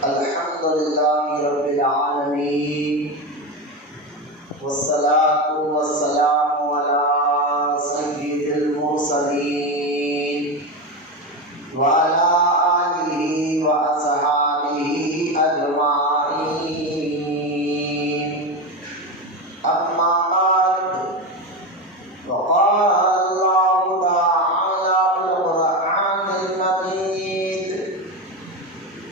الحمد لله رب العالمين والصلاة والسلام على سيد المرسلين وعلى آله وأصحابه أجمعين. أما بعد، وقال الله تعالى في القرآن المجيد: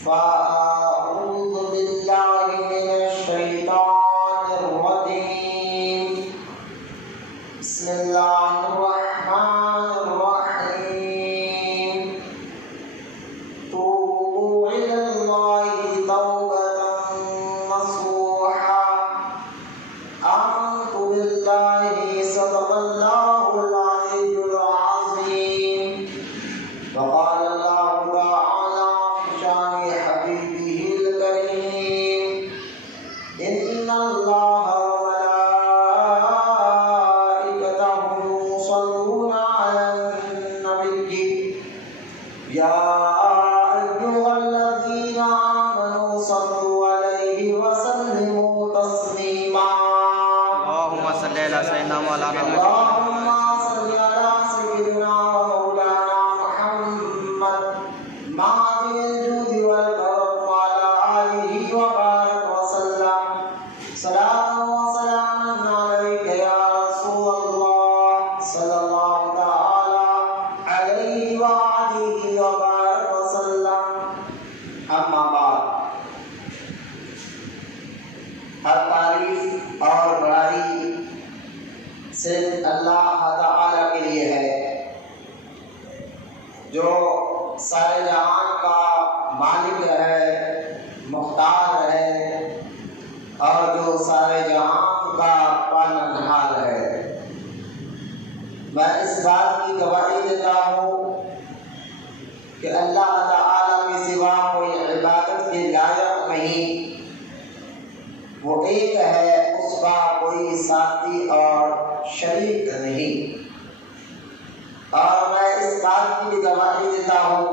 فأعوذ بالله من الشيطان الرجيم. بسم الله الرحمن الرحيم. توبوا إلى الله توبة نصوحا. آمنت بالله صدق الله العلي العظيم. وقال الله تعالى في شان حبيبه الكريم: إن الله وملائكته يصلون على النبي يا أيها الذين آمنوا صلوا عليه وسلموا تسليما. اللهم صل على سيدنا مولانا اللهم صل على سيدنا ومولانا محمد معدن الجود والكرم وعلى آله وبارك وسلم. صلاة وسلاما عليك يا رسول الله صلى الله تعالى عليه وآله وبارك وسلم. اما بعد، ہر تعریف اور بڑائی صرف اللہ تعالی کے لیے ہے، جو سارے جہان کا مالک ہے، مختار ہے، اور جو سارے جہان کا پالنہار ہے۔ میں اس بات کی گواہی دیتا ہوں کہ اللہ تعالی کے سوا کوئی عبادت کے لائق نہیں، وہ ایک ہے، اس کا کوئی ساتھی اور شریک نہیں۔ اور میں اس بات کی بھی گواہی دیتا ہوں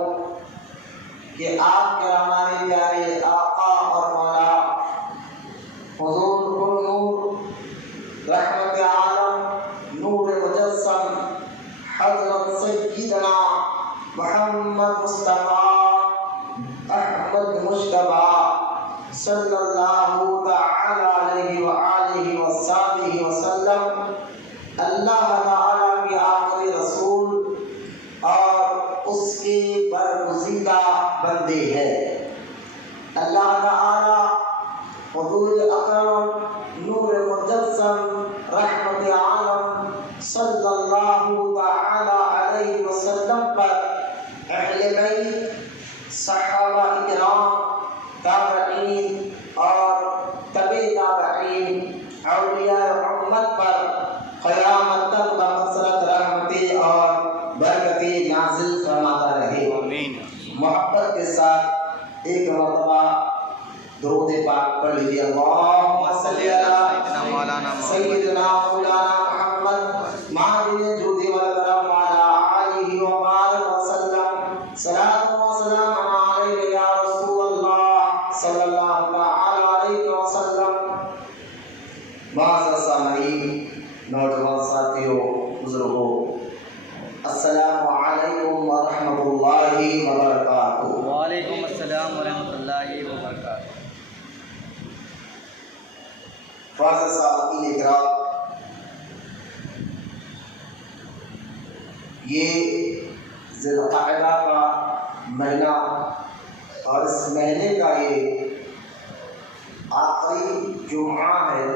کہ آپ کے ہمارے پیارے آقا اور مولا حضور نور رحمت عالم نور مجسم حضرت سیدنا محمد مصطفیٰ احمد مجتبیٰ صلی اللہ تعالی علیہ وآلہ وصحبہ وسلم اللہ تعالی کے آخری رسول اور اس کے برگزیدہ بندے ہیں۔ اللہ تعالی حضور اکرم نور مجسم رحمت عالم صلی اللہ تعالی علیہ وسلم پر اہل بیت، صحابہ اکرام، تابعین اور تبع تابعین، اولیاء امت پر قیامت تک بکثرت رحمتیں اور برکتیں نازل فرماتا رہے۔ آمین۔ محبت کے ساتھ ایک مرتبہ درود پاک پڑھ لیجیے۔ اللہم صلی علی سیدنا مولانا محمد معدن الجود والکرم وعلی آلہ وبارک وسلم۔ صلاۃ و سلام علیک یا رسول اللہ صلی اللہ تعالی علیہ وسلم۔ معزز سامعین، نوجوان ساتھیوں، بزرگوں، السلام علیکم ورحمۃ اللہ وبرکاتہ۔ وعلیکم السلام ورحمۃ اللہ وبرکاتہ۔ معزز سامعین اکرام، یہ ذی القعدہ کا مہینہ اور اس مہینے کا یہ آخری جمعہ ہے۔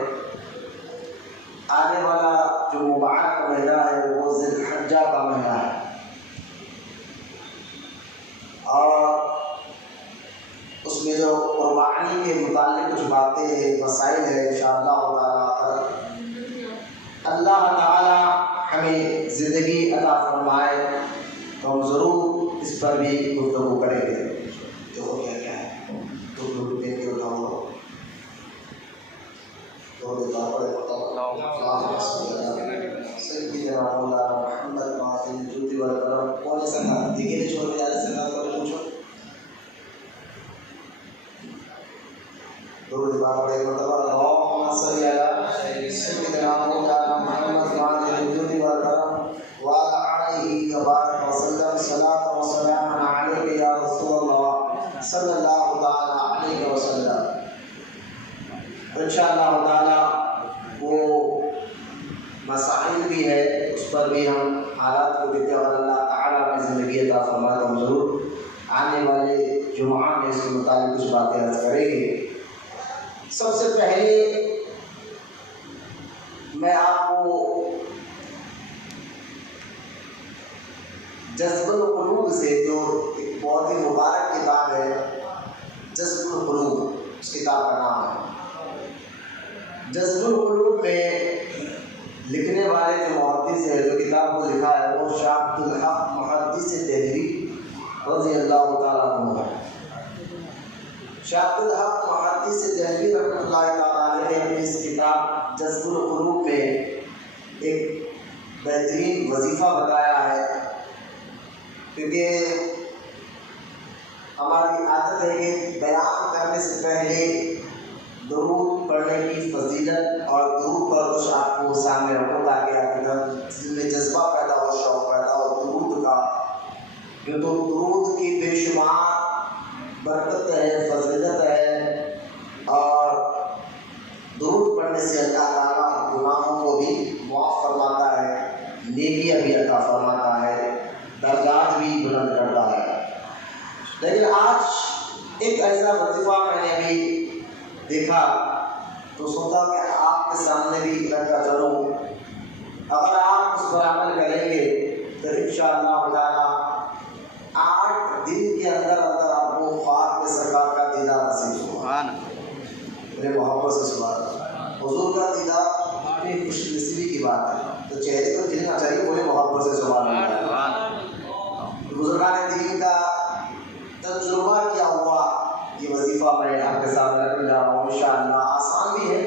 آنے والا جو مبارک مہینہ ہے وہ ذی الحجہ کا مہینہ ہے، اور اس میں جو قربانی کے متعلق کچھ باتیں ہیں، مسائل ہیں، انشاءاللہ تعالی اللہ تعالی ہمیں زندگی عطا فرمائے تو ہم ضرور اس پر بھی گفتگو کریں گے۔ تو کیا ہے تو دیکھ کے اٹھاؤ تو دیتا پڑے سیدنا مولانا محمد معدن الجود والکرم۔ کون سا دیکھے چھوڑ دیا، اس سے پوچھو درود پاک پڑھے مرتبہ اللہم صلی علی سیدنا مولانا محمد وعلى الجود والکرم وعلى آلہ وبارک وسلم صلاۃ و سلام علیک یا رسول اللہ صلی اللہ تعالی علیہ وسلم. انشاءاللہ تعالی وہ مسائل بھی ہے، اس پر بھی ہم حالات کو دیتے اور اللہ تعالیٰ میں زندگی عطا فرمائے تو ہم ضرور آنے والے جمعہ میں اس کے متعلق کچھ باتیں عرض کریں گے. سب سے پہلے میں آپ کو جذب القلوب سے، جو ایک بہت ہی مبارک کتاب ہے، جذب القلوب اس کتاب کا نام ہے. جذب القلوب میں لکھنے والے جو محدث ہے، جو کتاب کو لکھا ہے، وہ شاہ عبدالحق محدث دہلوی رضی اللہ تعالیٰ عنہ ہے. شاہ عبدالحق محدث دہلوی رحمۃ اللہ تعالیٰ علیہ نے اپنی اس کتاب جذب القلوب میں ایک بہترین وظیفہ بتایا ہے، کیونکہ ہماری عادت ہے کہ بیان کرنے سے پہلے درود پڑھنے کی فضیلت اور درود پر کچھ آپ کو سامنے رکھو تاکہ آپ کے دل میں جذبہ پیدا ہو، شوق پیدا ہو درود کا. جو تو درود کی بے شمار برکت ہے، فضیلت ہے، اور درود پڑھنے سے اللہ تعالیٰ گناہوں کو بھی معاف فرماتا ہے، نیکیاں بھی عطا فرماتا ہے، درجات بھی بلند کرتا ہے. لیکن آج ایک ایسا وظیفہ میں نے بھی دیکھا تو سوچا کہ آپ کے سامنے بھی رکھ کر چلوں. اگر آپ اس پر عمل کریں گے تو انشاءاللہ تعالیٰ 8 دن کے اندر اندر آپ کو خواب میں سرکار کا دیدار نصیب ہوگا. میرے محبت سے سوال، حضور کا دیدار اپنی خوش نصیبی کی بات ہے، تو چہرے کو کھلنا چاہیے. بڑے محبت سے سوال ہے. بزرگان دین کا تجربہ کیا ہوا یہ وظیفہ میں آپ کے سامنے رکھنے جا رہا ہوں. انشاءاللہ آسان بھی ہے،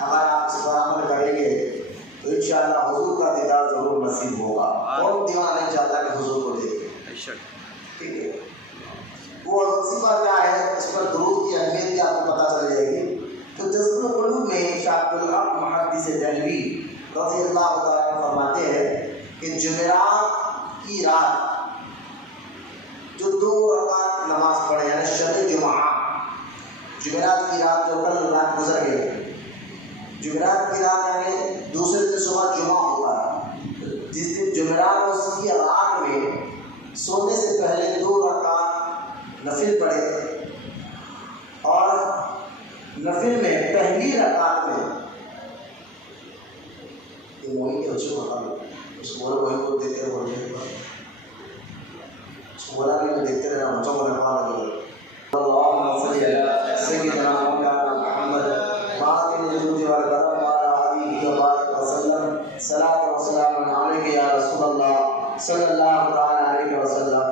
اگر آپ اس پر عمل کریں گے تو انشاءاللہ حضور کا دیدار ضرور نصیب ہوگا. کون دیوانہ نہیں چاہتا کہ حضور کو دیکھے؟ ٹھیک ہے. وہ وظیفہ کیا ہے، اس پر درود کی اہمیت بھی آپ کو پتہ چل جائے گی. تو جذب القلوب میں شاہ عبدالحق محدث دہلوی رضی اللہ تعالیٰ فرماتے ہیں کہ جمعرات کی رات جو 2 رکعت نماز پڑھے، یعنی شب جمعہ، جمعرات کی رات جو کل رات گزر گئی، جمعرات کی رات یعنی دوسرے دن صبح جمعہ ہوتا ہے، جس دن جمعرات اس کی رات میں سونے سے پہلے 2 رکعت نفل پڑھے، اور نفل میں پہلی رکعت میں یہ موہی کے بچوں کو اس بولے وہی کو دیکھتے رہے، بولا کہ میں دیکھتے رہنا بچوں کو رکھوا لگے. اللہم صلی علی سیدنا مولانا محمد وعلى الجود والکرم وعلى آلہ وبارک وسلم صلاۃ و سلام علیک یا رسول اللہ صلی اللہ تعالی علیہ وسلم.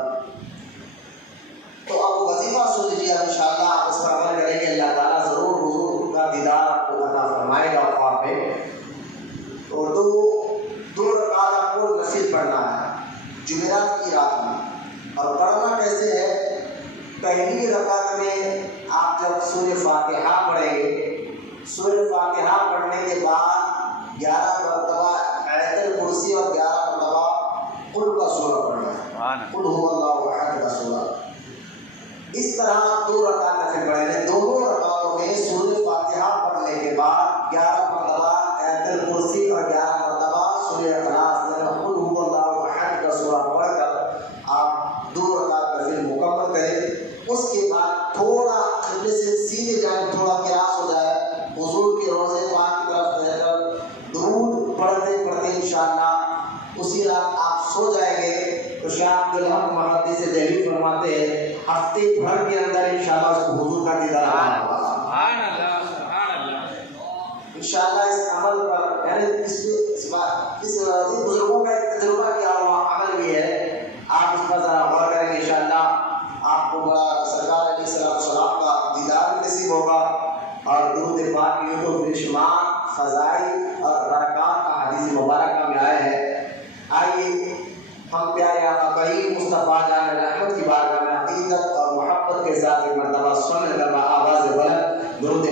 تو آپ وظیفہ سن لیجیے، انشاءاللہ آپ اس پر عمل کریں گے، اللہ تعالیٰ ضرور حضور کا دیدار آپ کو عطا فرمائے گا خواب میں. اور 2 رکعت آپ کو نفل پڑھنا ہے جمعرات کی رات میں. اور پڑھنا کیسے ہے؟ پہلی رکعت میں آپ جب سورہ فاتحہ پڑھیں گے، سورہ فاتحہ پڑھنے کے بعد 11 مرتبہ آیت الکرسی اور 11 مرتبہ قل کا سورہ پڑھنا ہے، قل هو اللہ احد کا سورہ. اس طرح 2 رکعت نفل پڑھیں گے. دونوں رکعتوں میں سورہ فاتحہ پڑھنے کے بعد 11 مرتبہ آیت الکرسی اور 11 مرتبہ سورہ اخلاص قل هو اللہ احد کا سورہ پڑھ کر آپ 2 رکعت نفل مکمل کریں. اس کے بعد تھوڑا قبلے سے سیدھے جائیں، تھوڑا کراس ہو جائے، حضور کے روضے پاک کی طرف دیکھ کر درود پڑھتے پڑھتے انشاءاللہ اسی رات آپ سو جائیں گے. تو شاہ عبدالحق محدث دہلوی فرماتے ہیں ہفتے بھر کے اندر انشاءاللہ اس کو حضور کا دیدار ہوگا. انشاءاللہ اس عمل پر، یعنی اس بزرگوں کا ایک تجربہ کیا ہوا عمل بھی ہے، آپ اس پر ذرا غور کریں گے. انشاءاللہ آپ کو بڑا سرکار علیہ السلام کا دیدار بھی نصیب ہوگا، اور درود پاک یوں تو بے شمار فضائل اور برکات کا حدیث مبارکہ میں آئے ہیں. آئیے ہم پیارے آقا کریم مصطفیٰ جان رحمت کی بارگاہ میں عقیدت اور محبت کے ساتھ ایک مرتبہ سن کر آواز بلند درود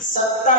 70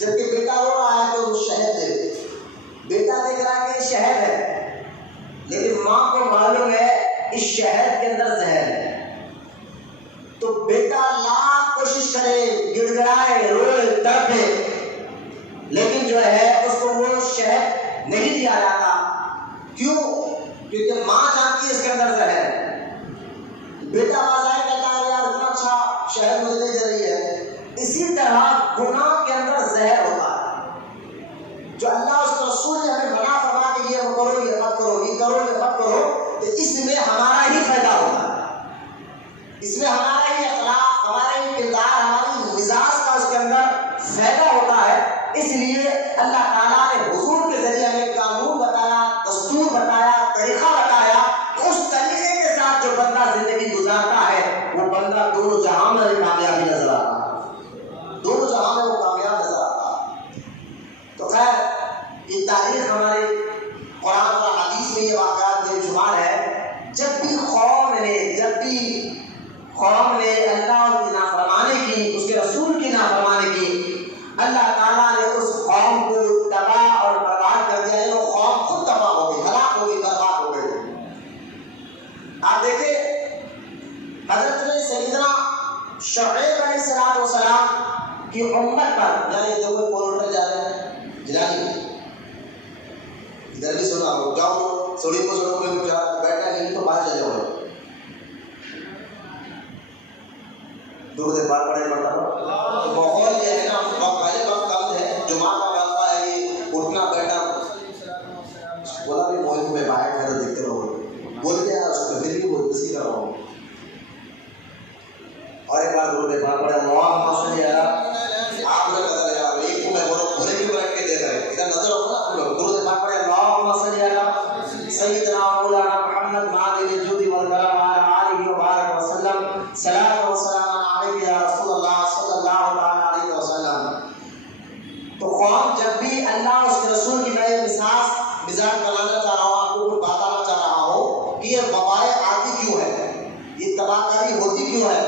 جبکہ بیٹا رو رہا ہے تو شہد دے، بیٹا دیکھ رہا ہے کہ یہ شہد ہے، لیکن ماں کو معلوم ہے اس شہد کے اندر زہر ہے، تو بیٹا لاکھ کوشش کرے، گڑ گڑائے، روئے، تڑپے، لیکن جو ہے اس کو وہ شہد نہیں دیا جاتا۔ کیوں؟ کیونکہ ماں جانتی ہے اس کے اندر زہر ہے۔ بیٹا بازائے کہتا ہے یار اتنا اچھا شہد مجھے نہیں دے رہی ہے۔ اسی طرح گناہ کے اندر زہر ہوتا ہے، جو اللہ اس کے رسول نے ہمیں منع فرما کہ یہ کرو، یہ مت کرو، یہ کرو، یہ مت کرو، تو اس میں ہمارا ہی فائدہ ہوتا ہے، اس میں ہمارا ہی اخلاق، ہمارا ہی کردار، ہماری مزاج کا اس کے اندر فائدہ ہوتا ہے۔ اس لیے اللہ تعالیٰ نے حضور کے ذریعے ہمیں قانون بتایا، دستور بتایا، طریقہ بتایا کہ اس طریقے کے ساتھ جو بندہ زندگی گزارتا ہے وہ بندہ دونوں جہاں میں کامیابی نظر آتا ہے، دونوں جہاں میں وہ کامیاب نظر آتا ہے۔ تو خیر یہ تاریخ ہماری قرآن اور حدیث میں یہ واقعات بے شمار ہے۔ جب بھی قوم نے اللہ کی نافرمانی کی، اس کے رسول کی نافرمانی کی، اللہ تعالیٰ نے اس قوم کو تباہ اور برباد کر دیا ہے۔ وہ قوم خود تباہ ہو گئی، ہلاک ہو گئی، برباد ہو گئی۔ آپ دیکھیں حضرت نے سیدنا شعیب علیہ السلام کی امت پر، یعنی جو کوئی پولوٹر جا رہے ہیں جلانی ادھر بھی سنا ہو، جاؤ سوڑی کو سوڑو کوئی بیٹھا نہیں تو باہر چلے ہوئے درود پاک پڑھے پڑتا ہوں۔ ماحول یہ ہے نا، پہلے وقت کم ہے، جمعہ کا وقت ہے، یہ اٹھنا بیٹھنا بولا بھی موہن میں باہر کھڑے دیکھتے رہو، بول کے اس کو پھر بھی بول اسی کر رہا ہوں۔ اور ایک بار درود پاک پڑھے، اللہم صلی علی، آپ نے قدر ہے، ایک کو میں بولو بھولے بھی بیٹھ کے دیکھ رہے ہیں، ادھر نظر ہوگا نا، درود پاک پڑھے، اللہم صلی علی سیدنا مولانا محمد معدن الجود والکرم وعلی آلہ وبارک وسلم، صلاۃ و سلام علیک یا رسول اللہ صلی اللہ علیہ وسلم۔ تو قوم جب بھی اللہ اس کے رسول کی نئے مزاج بنانا چاہ رہا ہو، آپ کو کچھ بتانا چاہ رہا ہو کہ یہ وبائیں آتی کیوں ہے، یہ تباہ کاری ہوتی کیوں ہے۔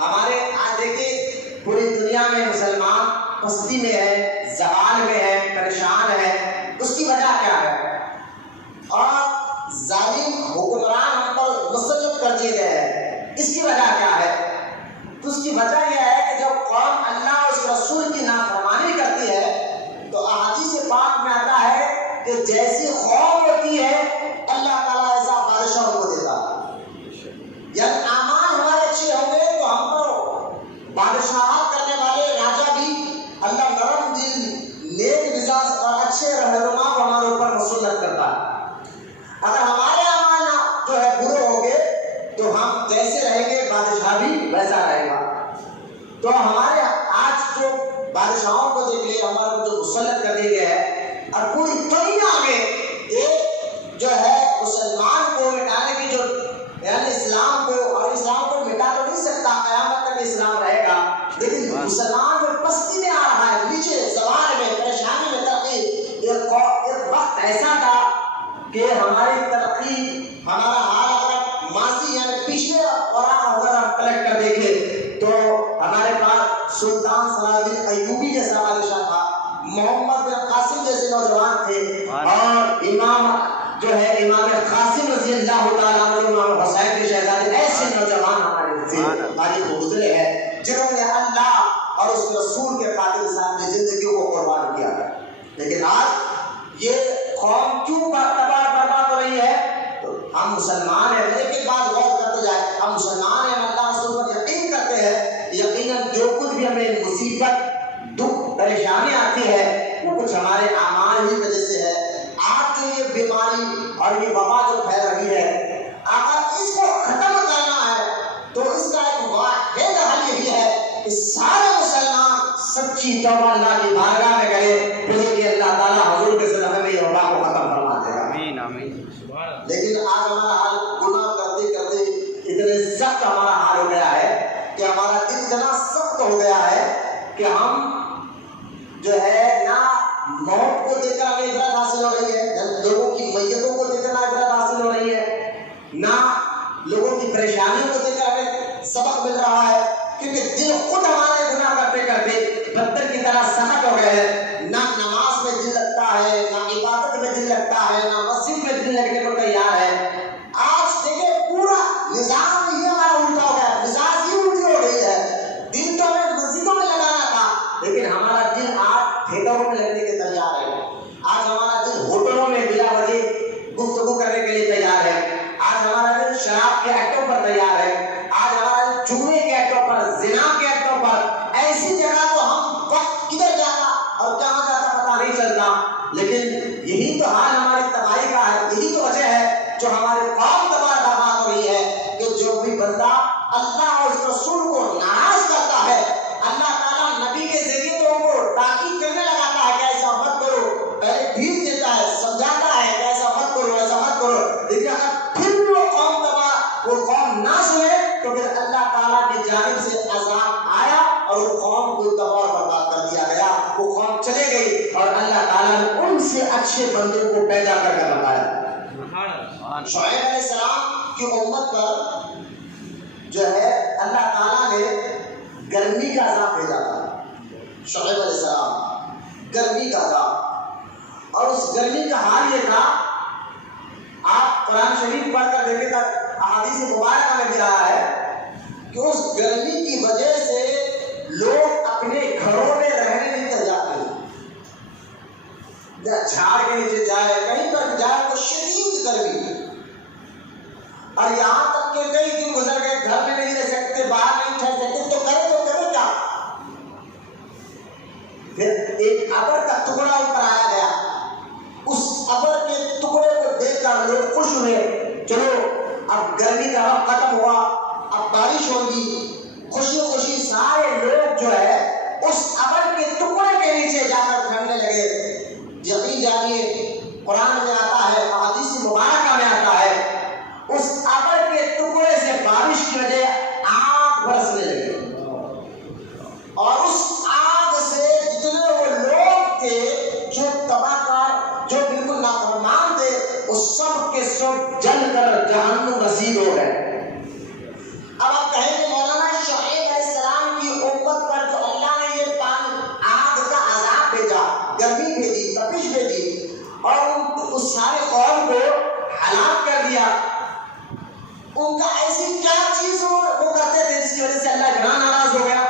ہمارے آج دیکھیں پوری دنیا میں مسلمان پستی میں ہے، زوال میں ہے، پریشان ہے، اس کی وجہ کیا ہے؟ اور ظالم حکمران ہم پر مسلط کر دیے گئے ہیں، اس کی وجہ کیا ہے؟ تو اس کی وجہ یہ ہے کہ جب قوم اللہ اور اس کے رسول کی نافرمانی کرتی ہے تو احادیث پاک میں آتا ہے کہ جیسی قوم ہوتی ہے اللہ تعالیٰ ایسا بادشاہ کو دیتا ہے، یعنی اعمال ہمارے اچھے ہوں گے تو ہم پر بادشاہت کرنے والے راجا بھی اللہ نرم دل، نیک مزاج اور اچھے رہنما کو ہمارے اوپر مسلط کرتا ہے۔ اگر ہمارے اعمال جو ہے برے ہوں گے تو ہم جیسے رہیں گے بادشاہ بھی ویسا رہے گا۔ تو ہمارے آج جو بادشاہوں کو دیکھ لیں، ہمارے جو مسلط کر دیے گئے ہیں، اور پوری دنیا میں ایک جو ہے مسلمان کو مٹانے کی جو یعنی اسلام کو، اور اسلام کو مٹا تو نہیں سکتا، قیامت تک اسلام رہے گا، لیکن مسلمان جو پستی میں آ رہا ہے، نیچے زوال میں، پریشانی میں، ترقی، ایک وقت ایسا تھا کہ ہماری ترقی، ہمارا حال اگر ماضی یعنی پچھلے اور اگر ہم پلٹ کر دیکھیں تو ہمارے پاس سلطان صلاح الدین ایوبی جیسا بادشاہ تھا، محمد بن قاسم جیسے نوجوان تھے، اور امام جو ہے امام قاسم رضی اللہ تعالیٰ عنہ، امام حسین کے شہزادے، ایسے نوجوان ہمارے تاریخ میں گزرے ہیں جنہوں نے اللہ اور اس کے رسول کے قاتل صاحب کی زندگیوں کو قربان کیا ہے۔ لیکن آج یہ قوم کیوں تباہ برباد ہو رہی ہے؟ تو ہم مسلمان ہیں، لیکن بات غور کرتے جائیں، ہم مسلمان ہیں، ہم اللہ رسول پر یقین کرتے ہیں، یقیناً جو کچھ بھی ہمیں مصیبت، دکھ، پریشانی آتی ہے وہ کچھ ہمارے اعمال ہی وجہ سے ہے۔ آج جو یہ بیماری اور یہ وبا جو پھیل رہی ہے، اگر اس کو ختم کرنا ہے تو اس کا ایک واحد حل یہی ہے کہ سارے مسلمان سچی توبہ اللہ کی بارگاہ میں کریں، پھر کہ اللہ تعالیٰ حضور کے صدقے میں یہ وبا کو ختم فرما دے گا۔ آمین آمین۔ لیکن آج ہمارا حال گناہ کرتے کرتے اتنے سخت ہمارا حال ہو گیا ہے کہ ہمارا دل اتنا سخت ہو گیا ہے کہ ہم جو ہے نہ موت کو دیکھ کر ہمیں عبرت حاصل ہو رہی ہے، نہ لوگوں کی میتوں کو دیکھ کر عبرت حاصل ہو رہی ہے، نہ لوگوں کی پریشانیوں کو دیکھ کر ہمیں سبق مل رہا ہے، کیونکہ دل خود ہمارے گناہ کرتے کرتے پتھر کی طرح سخت ہو گیا رہے ہیں، نہ نماز میں دل لگتا ہے، نہ عبادت میں دل لگتا ہے، نہ مسجد میں دل لگنے کو تیار ہے۔ آج دیکھیں پورا نظام ہی ہمارا الٹا ہو گیا ہے، مزاج ہی الٹی ہو گئی ہے۔ دل تو ہمیں مسجدوں میں لگانا تھا، لیکن ہمارا دل آج تھیٹروں میں لگنے کے تیار ہے۔ آج ہمارا دل ہوٹلوں میں بلا وجہ گفتگو کرنے کے لیے تیار ہے۔ آج ہمارا دل شراب کے اڈوں پر تیار ہے۔ آج ہمارا دل جگنے کے اڈوں پر، زنا کے اڈوں پر، ایسی جگہ تو ہم وقت کدھر جاتا اور کہاں جاتا پتہ نہیں چلتا۔ لیکن یہی تو حال ہماری تباہی کا ہے، یہی تو وجہ ہے جو ہماری قوم تباہ برباد ہو رہی ہے کہ جو بھی بندہ اللہ اور اس رسول کو ناراض کرتا ہے، اللہ تعالیٰ نبی کے ذریعے تو ان کو تاکید کرنے لگاتا ہے کہ ایسا مت کرو، پہلے ڈھیل دیتا ہے، سمجھاتا ہے کہ ایسا مت کرو، ایسا مت کرو، لیکن اگر پھر وہ قوم تباہ، وہ قوم نہ سنے تو پھر اللہ تعالیٰ کی جانب سے عذاب آیا اور وہ قوم کو تباہ برباد کر دیا گیا۔ وہ قوم چلے گئی اور اللہ تعالیٰ نے ان سے اچھے بندوں کو پیدا کر کے بتایا۔ شعیب علیہ السلام کی امت پر جو ہے اللہ تعالیٰ نے گرمی کا عذاب بھیجا تھا۔ شعیب علیہ السلام گرمی کا عذاب، اور اس گرمی کا حال یہ تھا، آپ قرآن شریف پڑھ کر دیکھیں تک احادیث مبارکہ میں بھی رہا ہے کہ اس گرمی کی وجہ سے لوگ اپنے گھروں میں رہنے نہیں تیار تھے۔ جھاڑ کے نیچے جائے، کہیں پر جائے تو شدید گرمی، اور یہاں تک کہ کئی دن گزر گئے، گھر میں نہیں رہ سکتے، باہر نہیں ٹھہر سکتے، تو کرے کیا؟ پھر ایک ابر کا ٹکڑا اوپر آیا گیا، اس ابر کے ٹکڑے کو دیکھ کر لوگ خوش ہوئے، چلو اب گرمی کا وقت ختم ہوا، اب بارش ہوگی۔ خوشی خوشی سارے لوگ جو ہے اس ابر کے ٹکڑے کے نیچے جا کر ٹھہرنے لگے۔ یقین جانیے قرآن میں آتا ہے، احادیث مبارکہ میں آتا ہے، اس ابر کے ٹکڑے سے بارش کی وجہ آگ برسنے لگی، اور اس آگ سے جتنے وہ لوگ تھے جو تباہ کار، جو بالکل نافرمان تھے، وہ سب کے سب جل کر جہنم رسید ہو گئے۔ اب آپ کہیں کہ مولانا شعیب علیہ السلام کی امت پر جو اللہ نے یہ آگ کا عذاب بھیجا، گرمی بھیجی، تپش بھیجی، اور اس سارے قوم کو ہلاک کر دیا، ان کا ایسی کیا چیز وہ کرتے تھے جس کی وجہ سے اللہ اتنا ناراض ہو گیا؟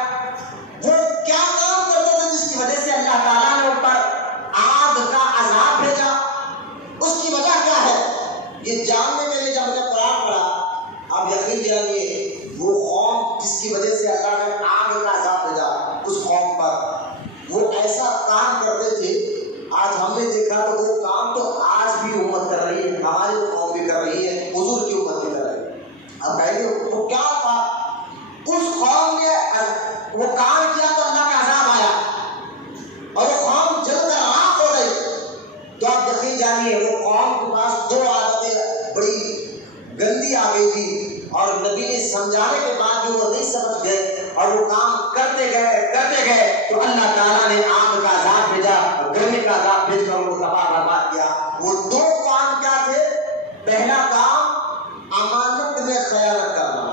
وہ کیا کام کرتے تھے جس کی وجہ سے اللہ تعالیٰ نے ان پر آگ کا عذاب بھیجا؟ اس کی وجہ کیا ہے؟ یہ جاننے کے لیے جب میں نے قرآن پڑھا، آپ یقین جانیے وہ قوم جس کی وجہ سے اللہ نے آگ کا عذاب بھیجا اس قوم پر، وہ ایسا کام کرتے تھے، آج ہم نے دیکھا تو وہ کام تو آج بھی امت کر رہی ہے، ہماری قوم بھی کر رہی ہے، حضور کی امت بھی کر رہی ہے۔ اب کہیں گے وہ کیا تھا؟ اس قوم نے وہ کام کیا تو اللہ کا عذاب آیا، اور وہ قوم جل کر راکھ ہو گئی۔ تو آپ یقین جانیے وہ قوم کے پاس دو عادتیں بڑی گندی آ گئی تھی، اور نبی نے سمجھانے کے بعد بھی وہ نہیں سمجھ گئے، اور وہ کام کرتے گئے تو اللہ تعالیٰ نے آگ کا عذاب بھیجا، گرمی کا عذاب بھیج کر ان کو تباہ برباد کیا۔ وہ دو کام کیا تھے؟ پہلا کام امانت میں خیانت کرنا،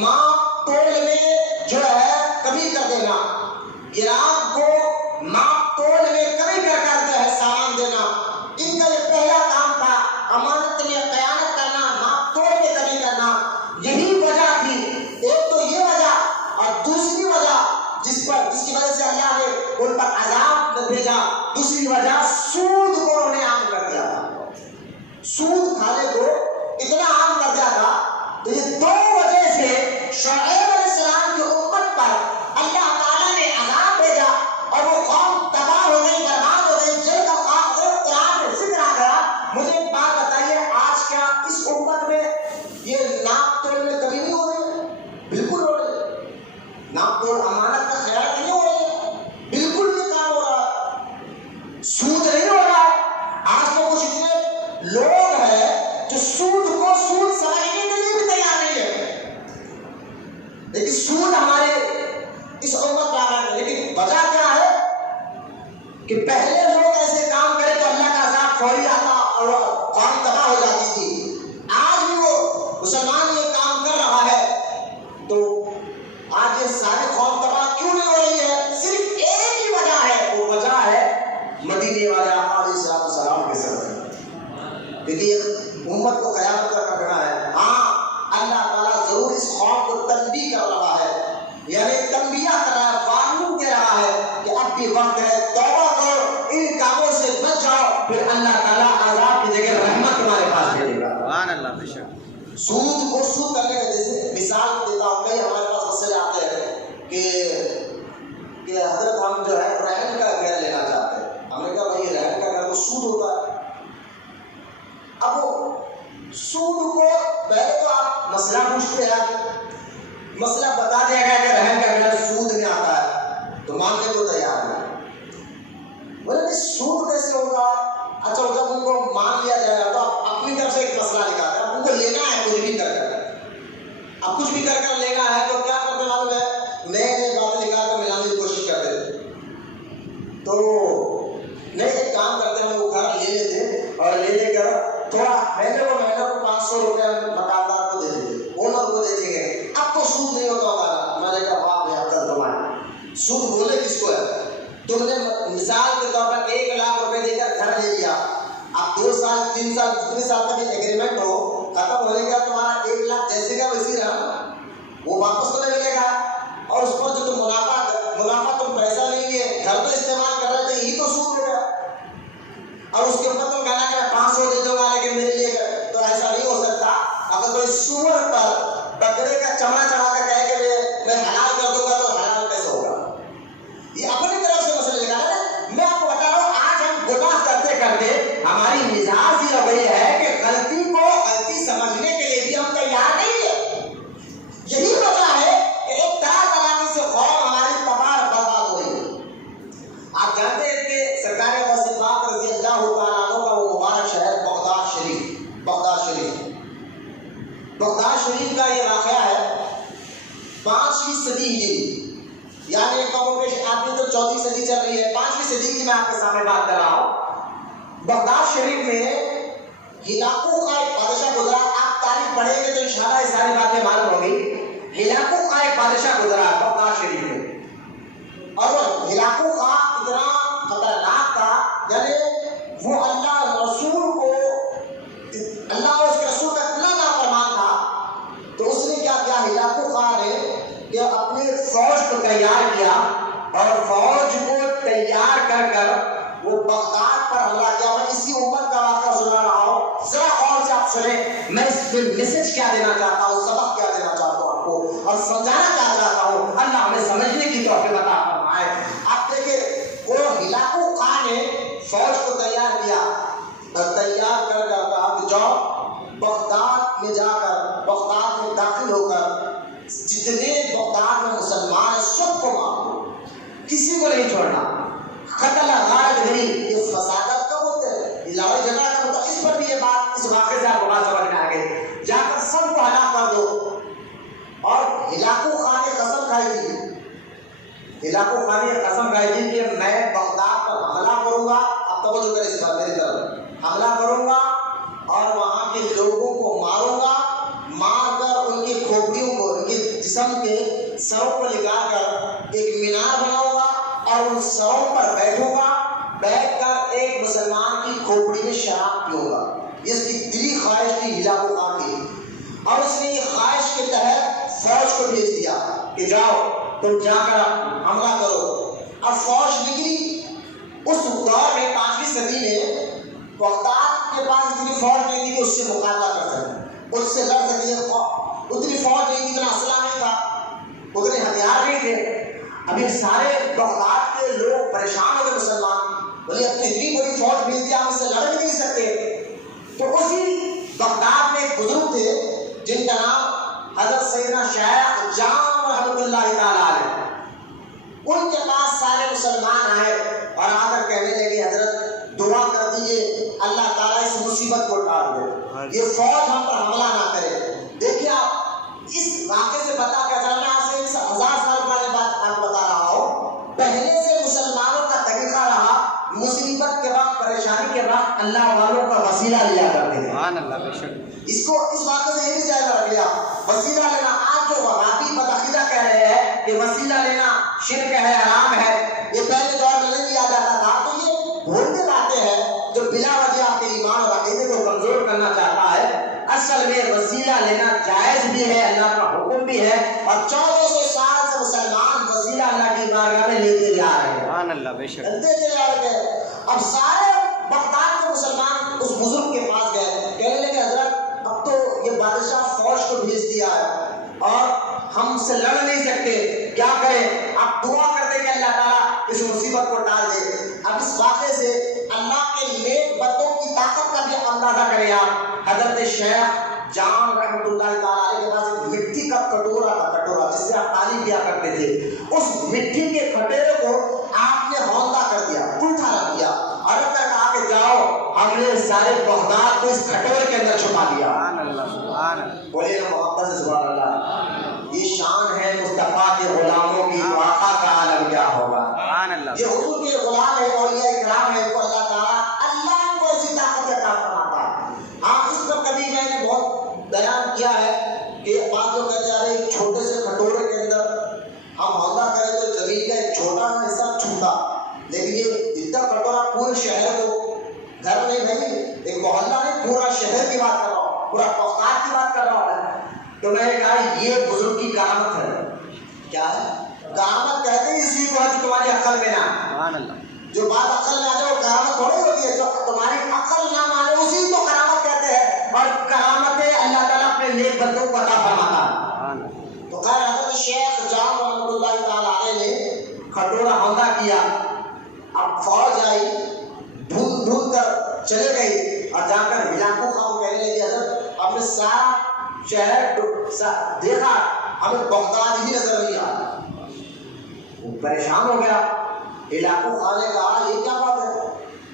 ماپ تول میں جو ہے کمی کر دینا، گراہک کو ماپ تول میں کمی کر جو ہے سامان دینا، ان کا یہ پہلا کام تھا، امانت میں خیانت کرنا، ماپ تول میں کمی کرنا۔ یہی وجہ تھی، ایک تو یہ وجہ، اور دوسری وجہ جس کی وجہ سے اللہ نے ان پر عذاب بھیجا، دوسری وجہ سود کو انہوں نے عام کر دیا تھا، سود کھانے کو اتنا عام کر دیا تھا۔ تو یہ دو وجہ سے شعیب علیہ السلام کی امت پر اللہ تعالیٰ نے عذاب بھیجا، اور وہ قوم تباہ ہو گئی، برباد ہو گئی، جل کا خاک ہو گئی۔ قرآن میں ذکر آ گیا۔ مجھے ایک بات بتائیے، آج کیا اس امت میں یہ ناپ تول میں کمی نہیں ہو رہی ہے؟ بالکل ہو رہی ہے۔ ناپ تول، امانت کا خیال نہیں ہو رہی ہے، بالکل یہ کام ہو رہا ہے، سود نہیں ہو رہا ہے۔ آج تو کچھ اتنے لوگ ہیں جو سود کو سود سمجھنے کے لیے بھی تیار نہیں ہے، لیکن سود ہمارے اس امت میں آ رہا ہے۔ لیکن وجہ کیا ہے کہ پہلے لوگ ایسے کام کرے تو اللہ کا عذاب فوری آتا اور قوم تباہ ہو جاتی تھی۔ آج بھی وہ مسلمان یہ کام کر رہا ہے، تو آج یہ ساری قوم تباہ کیوں نہیں ہو رہی ہے؟ صرف ایک مدینے والے آقا علیہ السلام کے ساتھ، کیونکہ امت کو قیامت تک رکھنا ہے۔ ہاں اللہ تعالیٰ ضرور اس قوم کو تنبیہ کر رہا ہے، یعنی تنبیہ کر رہا ہے، وارننگ دے رہا ہے کہ اب بھی وقت ہے، توبہ کرو، ان کاموں سے بچ جاؤ، پھر اللہ تعالیٰ عذاب کی جگہ رحمت تمہارے پاس دے گا۔ سبحان اللہ، بے شک۔ سود کو سود کرنے کا جیسے مثال دیتا ہوں، کئی ہمارے پاس مسئلے آتے ہیں کہ حضرت ہم جو ہے رہن کا گھر لینا چاہتے ہیں۔ ہم نے کہا بھائی رہن کا گھر تو سود ہوتا ہے۔ اب سود کو پہلے تو آپ مسئلہ پوچھتے ہیں، مسئلہ بتا دیا گیا کہ رہن کا گھر سود میں آتا ہے تو ماننے کو تیار نہیں۔ بولے سود کیسے ہوگا؟ اچھا جب ان کو مان لیا جائے گا تو آپ اپنی طرف سے ایک مسئلہ نکالتے ہیں، آپ ان کو لینا ہے کچھ بھی کر کر، اب کچھ بھی کر کر لینا ہے تو کیا کرتے معلوم ہے؟ نئے نئے باتیں نکال کر ملانے کی کوشش کرتے تھے۔ تو نئے ایک کام کرتے ہیں، وہ گھر لے لیتے اور لے لے کر تھوڑا مہینے کو 500 روپیہ مکاندار کو دے دیتے، اونر کو دے دیں گے، اب تو سود نہیں ہوتا ہمارا۔ میں نے کہا واہ بھائی عقل تمہاری، سود بولے کس کو ہے؟ تم نے مثال کے طور پر 1 لاکھ روپے دے کر گھر لے لیا، اب 2 سال 3 سال جتنے سال کا بھی ایگریمنٹ ہو، ختم ہونے کا تمہارا 1 لاکھ جیسے کا ویسے رہا، وہ واپس تمہیں ملے گا، اور اس پر جو تم منافع تم پیسہ لیں گے، گھر تو استعمال کر رہے تھے، یہ تو سود ہو گیا۔ اور اس کے اوپر تم کہنا کہ 500 دے دوں گا لیکن میرے لیے تو ایسا نہیں ہو سکتا۔ اگر کوئی سور پر بکرے کا چمڑا چڑھا کر کہے کہ میں حلال کر دوں گا تو حلال کیسے ہوگا؟ یہ اپنی طرف سے مسئلہ لگا ہے۔ میں آپ کو بتا رہا ہوں آج ہم گناہ کرتے کرتے ہماری مزاج یہ ہو گئی ہے کہ غلطی کو غلطی سمجھنے کے لیے بھی ہم تیار نہیں ہیں۔ یہی وجہ ہے کہ ایک طرح سے قوم ہماری تباہ برباد ہو رہی ہے۔ آپ جانتے ہیں کہ سرکار غوث پاک رضی اللہ تعالیٰ عنہ کا وہ مبارک شہر بغداد شریف کا یہ واقعہ ہے 5ویں صدی ہجری، یعنی قوم کے آپ نے تو 14ویں صدی چل رہی ہے، 5ویں صدی کی میں آپ کے سامنے بات کر رہا ہوں۔ بغداد شریف میں ہلاکو کا ایک بادشاہ گزرا، آپ تاریخ پڑھیں گے تو انشاءاللہ یہ ساری باتیں معلوم ہوگی۔ ہلاکو کا ایک بادشاہ گزرا بغداد شریف میں، اور وہ ہلاکو کا اتنا خطرناک تھا، یعنی وہ اللہ رسول کو، اللہ اور اس کے رسول کا اتنا نافرمان تھا، تو اس نے کیا کیا، ہلاکو خان نے کہ اپنی فوج کو تیار کیا، اور فوج کو تیار کر کر وہ بغداد پر حملہ کیا۔ میں اسی امت کا واقعہ سنا رہا ہوں، ذرا اور سے آپ سنیں، میں اس میں میسج کیا دینا چاہتا ہوں، سبق کیا دینا چاہتا ہوں آپ کو، اور سمجھانا کیا چاہتا ہوں، اللہ ہمیں سمجھنے کی توفیق عطا فرمائے۔ آپ دیکھیں وہ ہلاکو خان نے فوج کو تیار کیا، اور تیار کر کر کہا کہ جاؤ بغداد میں جا کر، بغداد میں داخل ہو کر جتنے بغداد میں مسلمان ہیں سب کو مارو، کسی کو نہیں چھوڑنا۔ قتل غارت گری، یہ فسادات کب ہوتے ہیں، لڑائی جھگڑا کب ہوتا ہے، اس پر بھی یہ بات، اس واقعے سے آپ کو بات سمجھ میں آ گئی۔ جا کر سب کو ہلاک کر دو۔ اور ہلاکو خان نے قسم کھائی تھی، ہلاکو خان نے قسم کھائی تھی کہ میں بغداد پر حملہ کروں گا، اب توجہ کریں اس پر، میری طرف حملہ کروں گا اور وہاں کے لوگوں کو ماروں گا، مار کر ان کی کھوپڑیوں کو، ان کے جسم کے سروں کو نکال کر ایک مینار بناؤں گا، اور ان سروں پر بیٹھوں گا، بیٹھ کر ایک مسلمان کی کھوپڑی میں شراب پیوں گا۔ یہ اس کی دلی خواہش تھی ہلاکو خان کی، اور اس نے یہ خواہش کے تحت فوج کو بھیج دیا کہ جاؤ تم جا کر حملہ کرو۔ اب فوج نکلی، اس دور میں 5ویں صدی میں بغداد کے پاس اتنی فوج نہیں تھی کہ اس سے مقابلہ کر سکے، اس سے لڑ سکے، اتنی فوج نہیں تھی، اتنا اسلحہ نہیں تھا، اتنے ہتھیار نہیں تھے۔ ابھی سارے بغداد کے لوگ پریشان ہو گئے، مسلمان بولے اب تو اتنی بڑی فوج بھیج دیا، ہم اس سے لڑ بھی نہیں سکتے۔ تو اسی بغداد میں ایک بزرگ تھے جن کا نام حضرت سیدنا شیخ جام رحمۃ اللہ تعالیٰ علیہ، ان کے پاس سارے مسلمان آئے اور آ کر کہنے لگے حضرت دعا کر دیجئے اللہ تعالیٰ اس مصیبت کو ٹال دے، یہ فوج ہم پر حملہ نہ کرے۔ دیکھیے آپ اس واقعے سے پتا کیا چلا، میں آپ سے 1000 سال پہلے بات آپ کو بتا رہا ہوں، پہلے سے مسلمانوں کا طریقہ رہا مصیبت کے وقت، پریشانی کے وقت اللہ والوں کا وسیلہ لیا کرتے تھے۔ سبحان اللہ، بے شک۔ اس واقعے سے یہ بھی جائزہ رکھ لیا، وسیلہ لینا۔ آج جو وہابی بدعقیدہ کہہ رہے ہیں کہ وسیلہ لینا شرک ہے، حرام ہے، یہ پہلے دور میں نہیں لیا جاتا تھا، تو یہ بھولتے چاہتے ہیں جو بلا وجہ آپ کے ایمان اور عقیدے کو کمزور کرنا چاہتا ہے، اصل میں وسیلہ لینا جائز بھی ہے، اللہ کا حکم بھی ہے، اور 1400 سال سے مسلمان وسیلہ اللہ کی بارگاہ میں لیتے جا رہے ہیں، سبحان اللہ، بے شک لیتے چلے آ رہے ہیں۔ اب سارے بغداد کے مسلمان اس بزرگ کے پاس گئے، کہنے لگے حضرت اب تو یہ بادشاہ فوج کو بھیج دیا ہے اور ہم سے لڑ نہیں سکتے، کیا کریں؟ آپ دعا کرتے کہ اللہ تعالیٰ اس مصیبت کو ٹال دے۔ اب اس واقعے سے اللہ کے نیک بندوں کی طاقت کا بھی اندازہ کریں آپ۔ حضرت شیخ جام رحمۃ اللہ تعالیٰ علیہ کے پاس ایک مٹی کا کٹورا تھا، کٹورا جس سے آپ پانی پیا کرتے تھے، اس مٹی کے کٹورے کو آپ نے ہوندا کر دیا، الٹا رکھ دیا اور کہا کہ جاؤ ہم نے سارے بغداد کو اس کٹورے کے اندر چھپا دیا۔ سبحان اللہ، سبحان اللہ، بولیے نا محبت سے سبحان اللہ۔ یہ شان ہے مصطفیٰ کے غلاموں کی، تو آقا کا عالم کیا ہوگا؟ سبحان اللہ، یہ حضور کے غلام ہے، اولیاء کرام ہے، تو اللہ تعالیٰ اللہ کو ایسی طاقت عطا فرماتا ہے۔ ہاں اس پر کبھی میں نے بہت بیان کیا ہے کہ بعض لوگ کہتے ہیں ایک چھوٹے سے کٹورے کے اندر ہم حملہ کریں تو زمین کا ایک چھوٹا حصہ چھوٹا، لیکن یہ اتنا کٹورا پورے شہر کو، گھر نہیں ایک محلہ نہیں، پورا شہر کی بات کر رہا ہوں، پورا بغداد کی بات کر رہا ہوں۔ تو میں نے کہا یہ بزرگ کی کرامت ہے۔ کیا ہے کرامت؟ کہتے ہیں اسی کو ہے جو تمہاری عقل میں نہ، سبحان اللہ، جو بات عقل میں آ جائے وہ کرامت تھوڑی ہوتی ہے، جو تمہاری عقل نہ مانے اسی کو کرامت کہتے ہیں، اور کرامتیں اللہ تعالیٰ اپنے نیک بندوں کو عطا فرماتا ہے۔ سبحان اللہ، تو خیر حضرت شیخ جام رحمۃ اللہ تعالیٰ علیہ نے کھٹورا حملہ کیا، اب فوج آئی، ڈھونڈ کر چلے گئی اور جا کر ہلاکو خان کہنے لگی حضرت ہم نے سارا شہر دیکھا، ہمیں بغداد ہی نظر نہیں آیا۔ وہ پریشان ہو گیا۔ ہلاکو خان نے کہا یہ کیا بات ہے،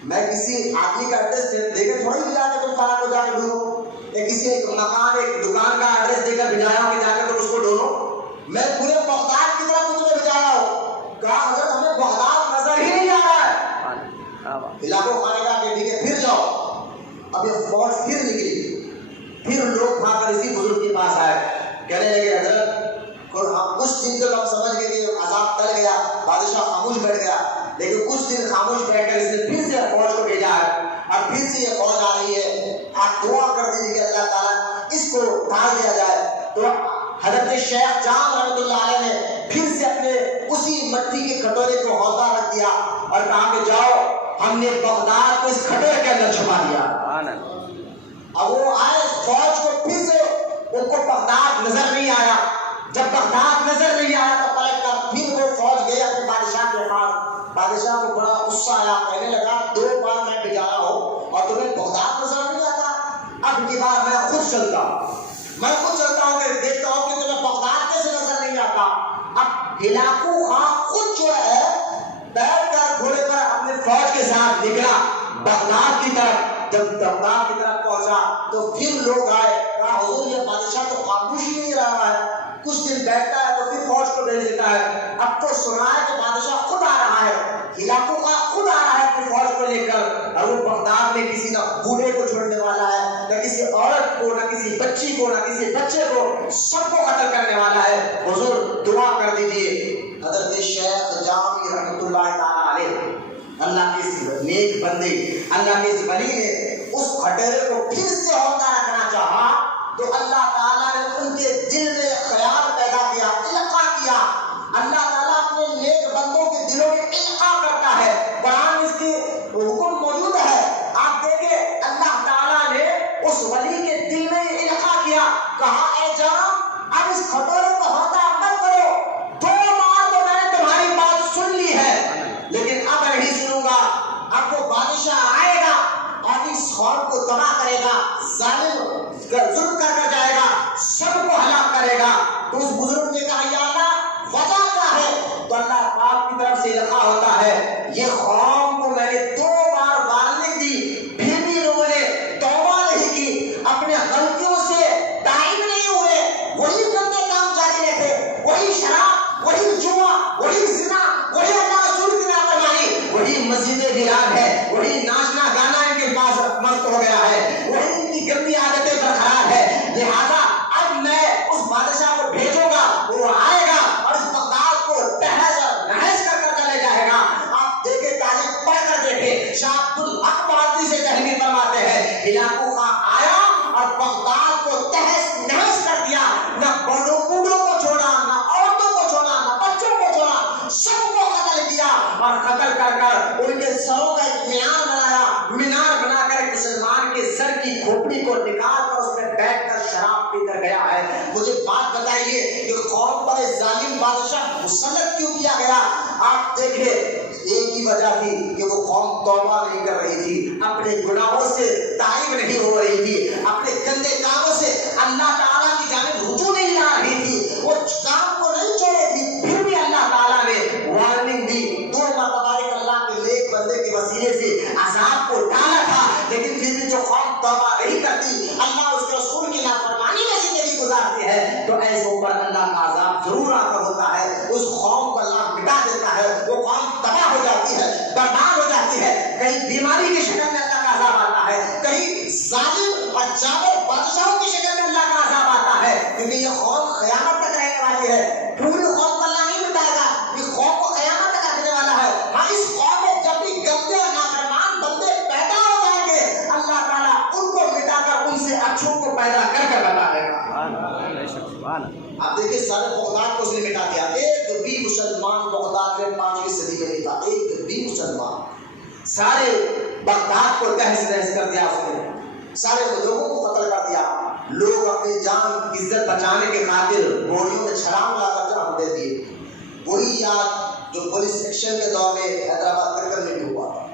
میں کسی آدمی کا ایڈریس دے کے تھوڑی بھیجا کہ تم سارا کو جا کے ڈھونڈو، یا کسی ایک مکان ایک دکان کا ایڈریس دے کر بھیجایا ہوں کہ جا کے تم اس کو ڈھونڈو، میں پورے بغداد کی طرف تمہیں بھیجایا ہوں۔ کہا حضرت ہمیں بغداد نظر ہی نہیں آ رہا ہے۔ ہلاکو خان نے کہا کہ ٹھیک ہے پھر جاؤ۔ اب یہ فوج پھر نکلی، پھر لوگ بھاگ کر اسی بزرگ کے پاس آئے، کہنے لگے حضرت ہم کچھ دن تک ہم سمجھ گئے کہ عذاب ٹل گیا، بادشاہ خاموش بیٹھ گیا، لیکن کچھ دن خاموش بیٹھ کر اس نے پھر سے فوج کو بھیجا ہے اور پھر سے یہ فوج آ رہی ہے، آپ دعا کر دیجیے کہ اللہ تعالیٰ اس کو ٹال دیا جائے۔ تو حضرت شیخ جام رحمۃ اللہ علیہ نے پھر سے اپنے اسی مٹی کے کٹورے کو حوضہ رکھ دیا اور کہا کہ جاؤ ہم نے بغداد کو اس کٹورے کے اندر چھپا دیا۔ اب وہ آئے فوج کو پھر سے ان کو بغداد نظر نہیں آیا، جب بغداد نظر نہیں آیا تو پلٹ کر پھر وہ فوج گئے اپنے بادشاہ کے پاس۔ بادشاہ کو بڑا غصہ آیا، کہنے لگا 2 بار میں بھیجایا ہوں اور تمہیں بغداد نظر نہیں آتا، اب کی بار میں خود چلتا ہوں، میں خود چلتا ہوں کہ دیکھتا ہوں کہ تمہیں بغداد کیسے نظر نہیں آتا۔ اب ہلاکو خان خود جو ہے بیٹھ کر گھوڑے پر اپنے فوج کے ساتھ نکلا بغداد کی طرف۔ جب بغداد کی طرف پہنچا تو پھر لوگ آئے، کہا حضور یہ بادشاہ تو خاموش ہی نہیں رہا ہے، کچھ دن بیٹھتا ہے تو پھر فوج کو بھیج دیتا ہے، اب تو سنا ہے کہ بادشاہ خود آ رہا ہے، ہلاکو کا خود آ رہا ہے اپنی فوج کو لے کر، اور وہ بغداد میں کسی نہ بوڑھے کو چھوڑنے والا ہے، نہ کسی عورت کو، نہ کسی بچی کو، نہ کسی بچے کو، سب کو قتل کرنے والا ہے۔ حضور دعا کر دیجیے۔ حضرت شیخ جامی رحمۃ اللہ تعالیٰ علیہ، اللہ کے اس نیک بندے، اللہ کے اس ولی نے اس کھٹورے کو پھر سے ہوتا رکھنا چاہا تو اللہ تعالیٰ نے ان کے دل میں خیال پیدا کیا، القاء کیا۔ اللہ تعالیٰ اپنے نیک بندوں کے دلوں میں القاء کرتا ہے، قرآن میں اس کی حکم موجود ہے۔ آپ دیکھیں اللہ تعالیٰ نے اس ولی کے دل میں القاء کیا، کہا اے جام اب اس کھٹورے کو ہوتا مت کرو، 2 بار تو میں نے تمہاری بات سن لی ہے لیکن اب نہیں سنوں گا۔ اب وہ بادشاہ آئے گا اور اس قوم کو تباہ کرے گا، ظالم ظلم کر جائے گا، بادشاہ مسلط کیوں کیا گیا؟ آپ دیکھیں ایک ہی وجہ تھی کہ وہ قوم توبہ نہیں کر رہی تھی، اپنے گناہوں سے تائب نہیں ہو رہی تھی، اپنے گندے کاموں سے اللہ تعالیٰ کی جانب رجوع نہیں لا رہی تھی، وہ کام کو نہیں چھوڑے تھی۔ پھر بھی اللہ تعالیٰ نے وارننگ دی، 2 مرتبہ اللہ کے نیک بندے کے وسیلے سے عذاب کو ڈالا تھا، لیکن پھر بھی جو قوم توبہ نہیں کرتی، اللہ اس کے رسول کی نافرمانی میں زندگی گزارتی ہے، تو ایسوں پر اللہ کا عذاب ضرور آ کر ہوتا ہے، اس قوم کو اللہ مٹا دیتا ہے، وہ قوم تباہ ہو جاتی ہے، برباد ہو جاتی ہے، کہیں بیماری کی شکل میں اللہ کا عذاب آتا ہے، کہیں ظالم اور جابر بادشاہوں کی شکل میں اللہ کا عذاب آتا ہے، کیونکہ یہ قوم قیامت تک رہنے والی ہے، پوری قوم کو اللہ نہیں مٹائے گا، یہ قوم کو قیامت تک رکھنے والا ہے۔ ہاں اس قوم میں جب بھی گندے اور نافرمان بندے پیدا ہو جائیں گے، اللہ تعالیٰ ان کو مٹا کر ان سے اچھوں کو پیدا کر کر بتا دے گا۔ آپ دیکھیں سارے بغداد کو اس نے مٹا دیا، ایک بھی مسلمان بغداد میں 5ویں صدی میں نہیں تھا، ایک بھی مسلمان، سارے بغداد کو تہس نہس کر دیا اس نے، سارے لوگوں کو قتل کر دیا، لوگ اپنی جان عزت بچانے کے خاطر گولیوں میں چھلانگ لا کر جان دے دیے۔ وہی یاد جو پولیس ایکشن کے دور میں حیدرآباد کرکل میں بھی ہوا تھا۔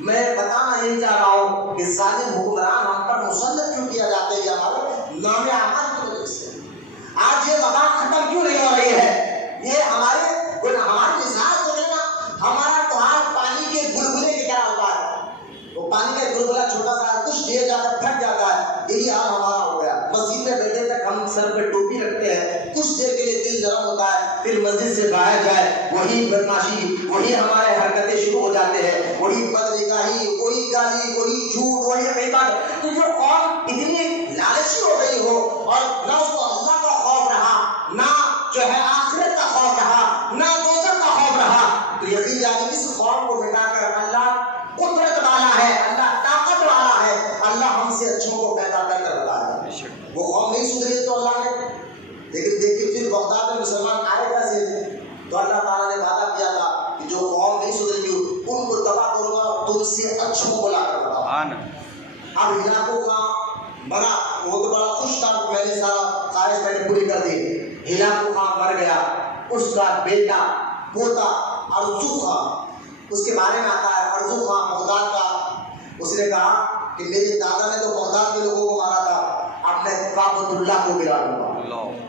میں بتانا یہی چاہ رہا ہوں کہ ظالم حکمران ہم پر مسلط کیوں کیا جاتے ہیں، یہ ہمارے نام اعمال کی وجہ سے۔ آج یہ وبا ختم کیوں نہیں ہو رہی ہے؟ یہ ہمارے مزاج تو ہے نا، ہمارا تو حال پانی کے بلبلے کی طرح ہوتا ہے، وہ پانی کا بلبلا چھوٹا سا کچھ دیر جا کر پھٹ جاتا ہے، یہی حال ہمارا ہو گیا۔ مسجد میں بیٹھے تک ہم سر پہ ٹوپی رکھتے ہیں، کچھ دیر کے لیے دل نرم ہوتا ہے، پھر مسجد سے باہر جائے وہی بدماشی، وہی ہمارے حرکتیں شروع ہو جاتے ہیں، وہی بدنگاہی، وہی گالی، وہی جھوٹ، وہی غیبت۔ تو جو قوم اتنی لالچی ہو گئی ہو اور نہ اس کو اللہ کا خوف رہا، نہ جو ہے آخرت کا خوف رہا، نہ دوزخ کا خوف رہا، تو یقین جانیے اس قوم کو مٹا کر اللہ قدرت والا ہے، اللہ طاقت والا ہے، اللہ ہم سے اچھوں کو پیدا کر کر بتا ہے۔ وہ قوم نہیں سدھری تو اللہ نے، لیکن دیکھیے پھر بغداد میں مسلمان آئے کیسے تھے؟ تو اللہ تعالیٰ نے وعدہ کیا تھا کہ جو قوم نہیں سدھرے گی ان کو تباہ کروں گا، تم سے اچھوں کو لا کر بتاؤں۔ اب ہلاکو کا مرا، وہ تو بڑا خوش تھا، میں نے سارا خواہش میں نے پوری کر دی۔ ہلاکو خان مر گیا، اس کا بیٹا پوتا ارزو خان، اس کے بارے میں آتا ہے ارزو خان بغداد کا، اس نے کہا کہ میرے دادا نے تو بغداد کے لوگوں کو مارا تھا، اب میں کعبۃ اللہ کو گرا دوں گا،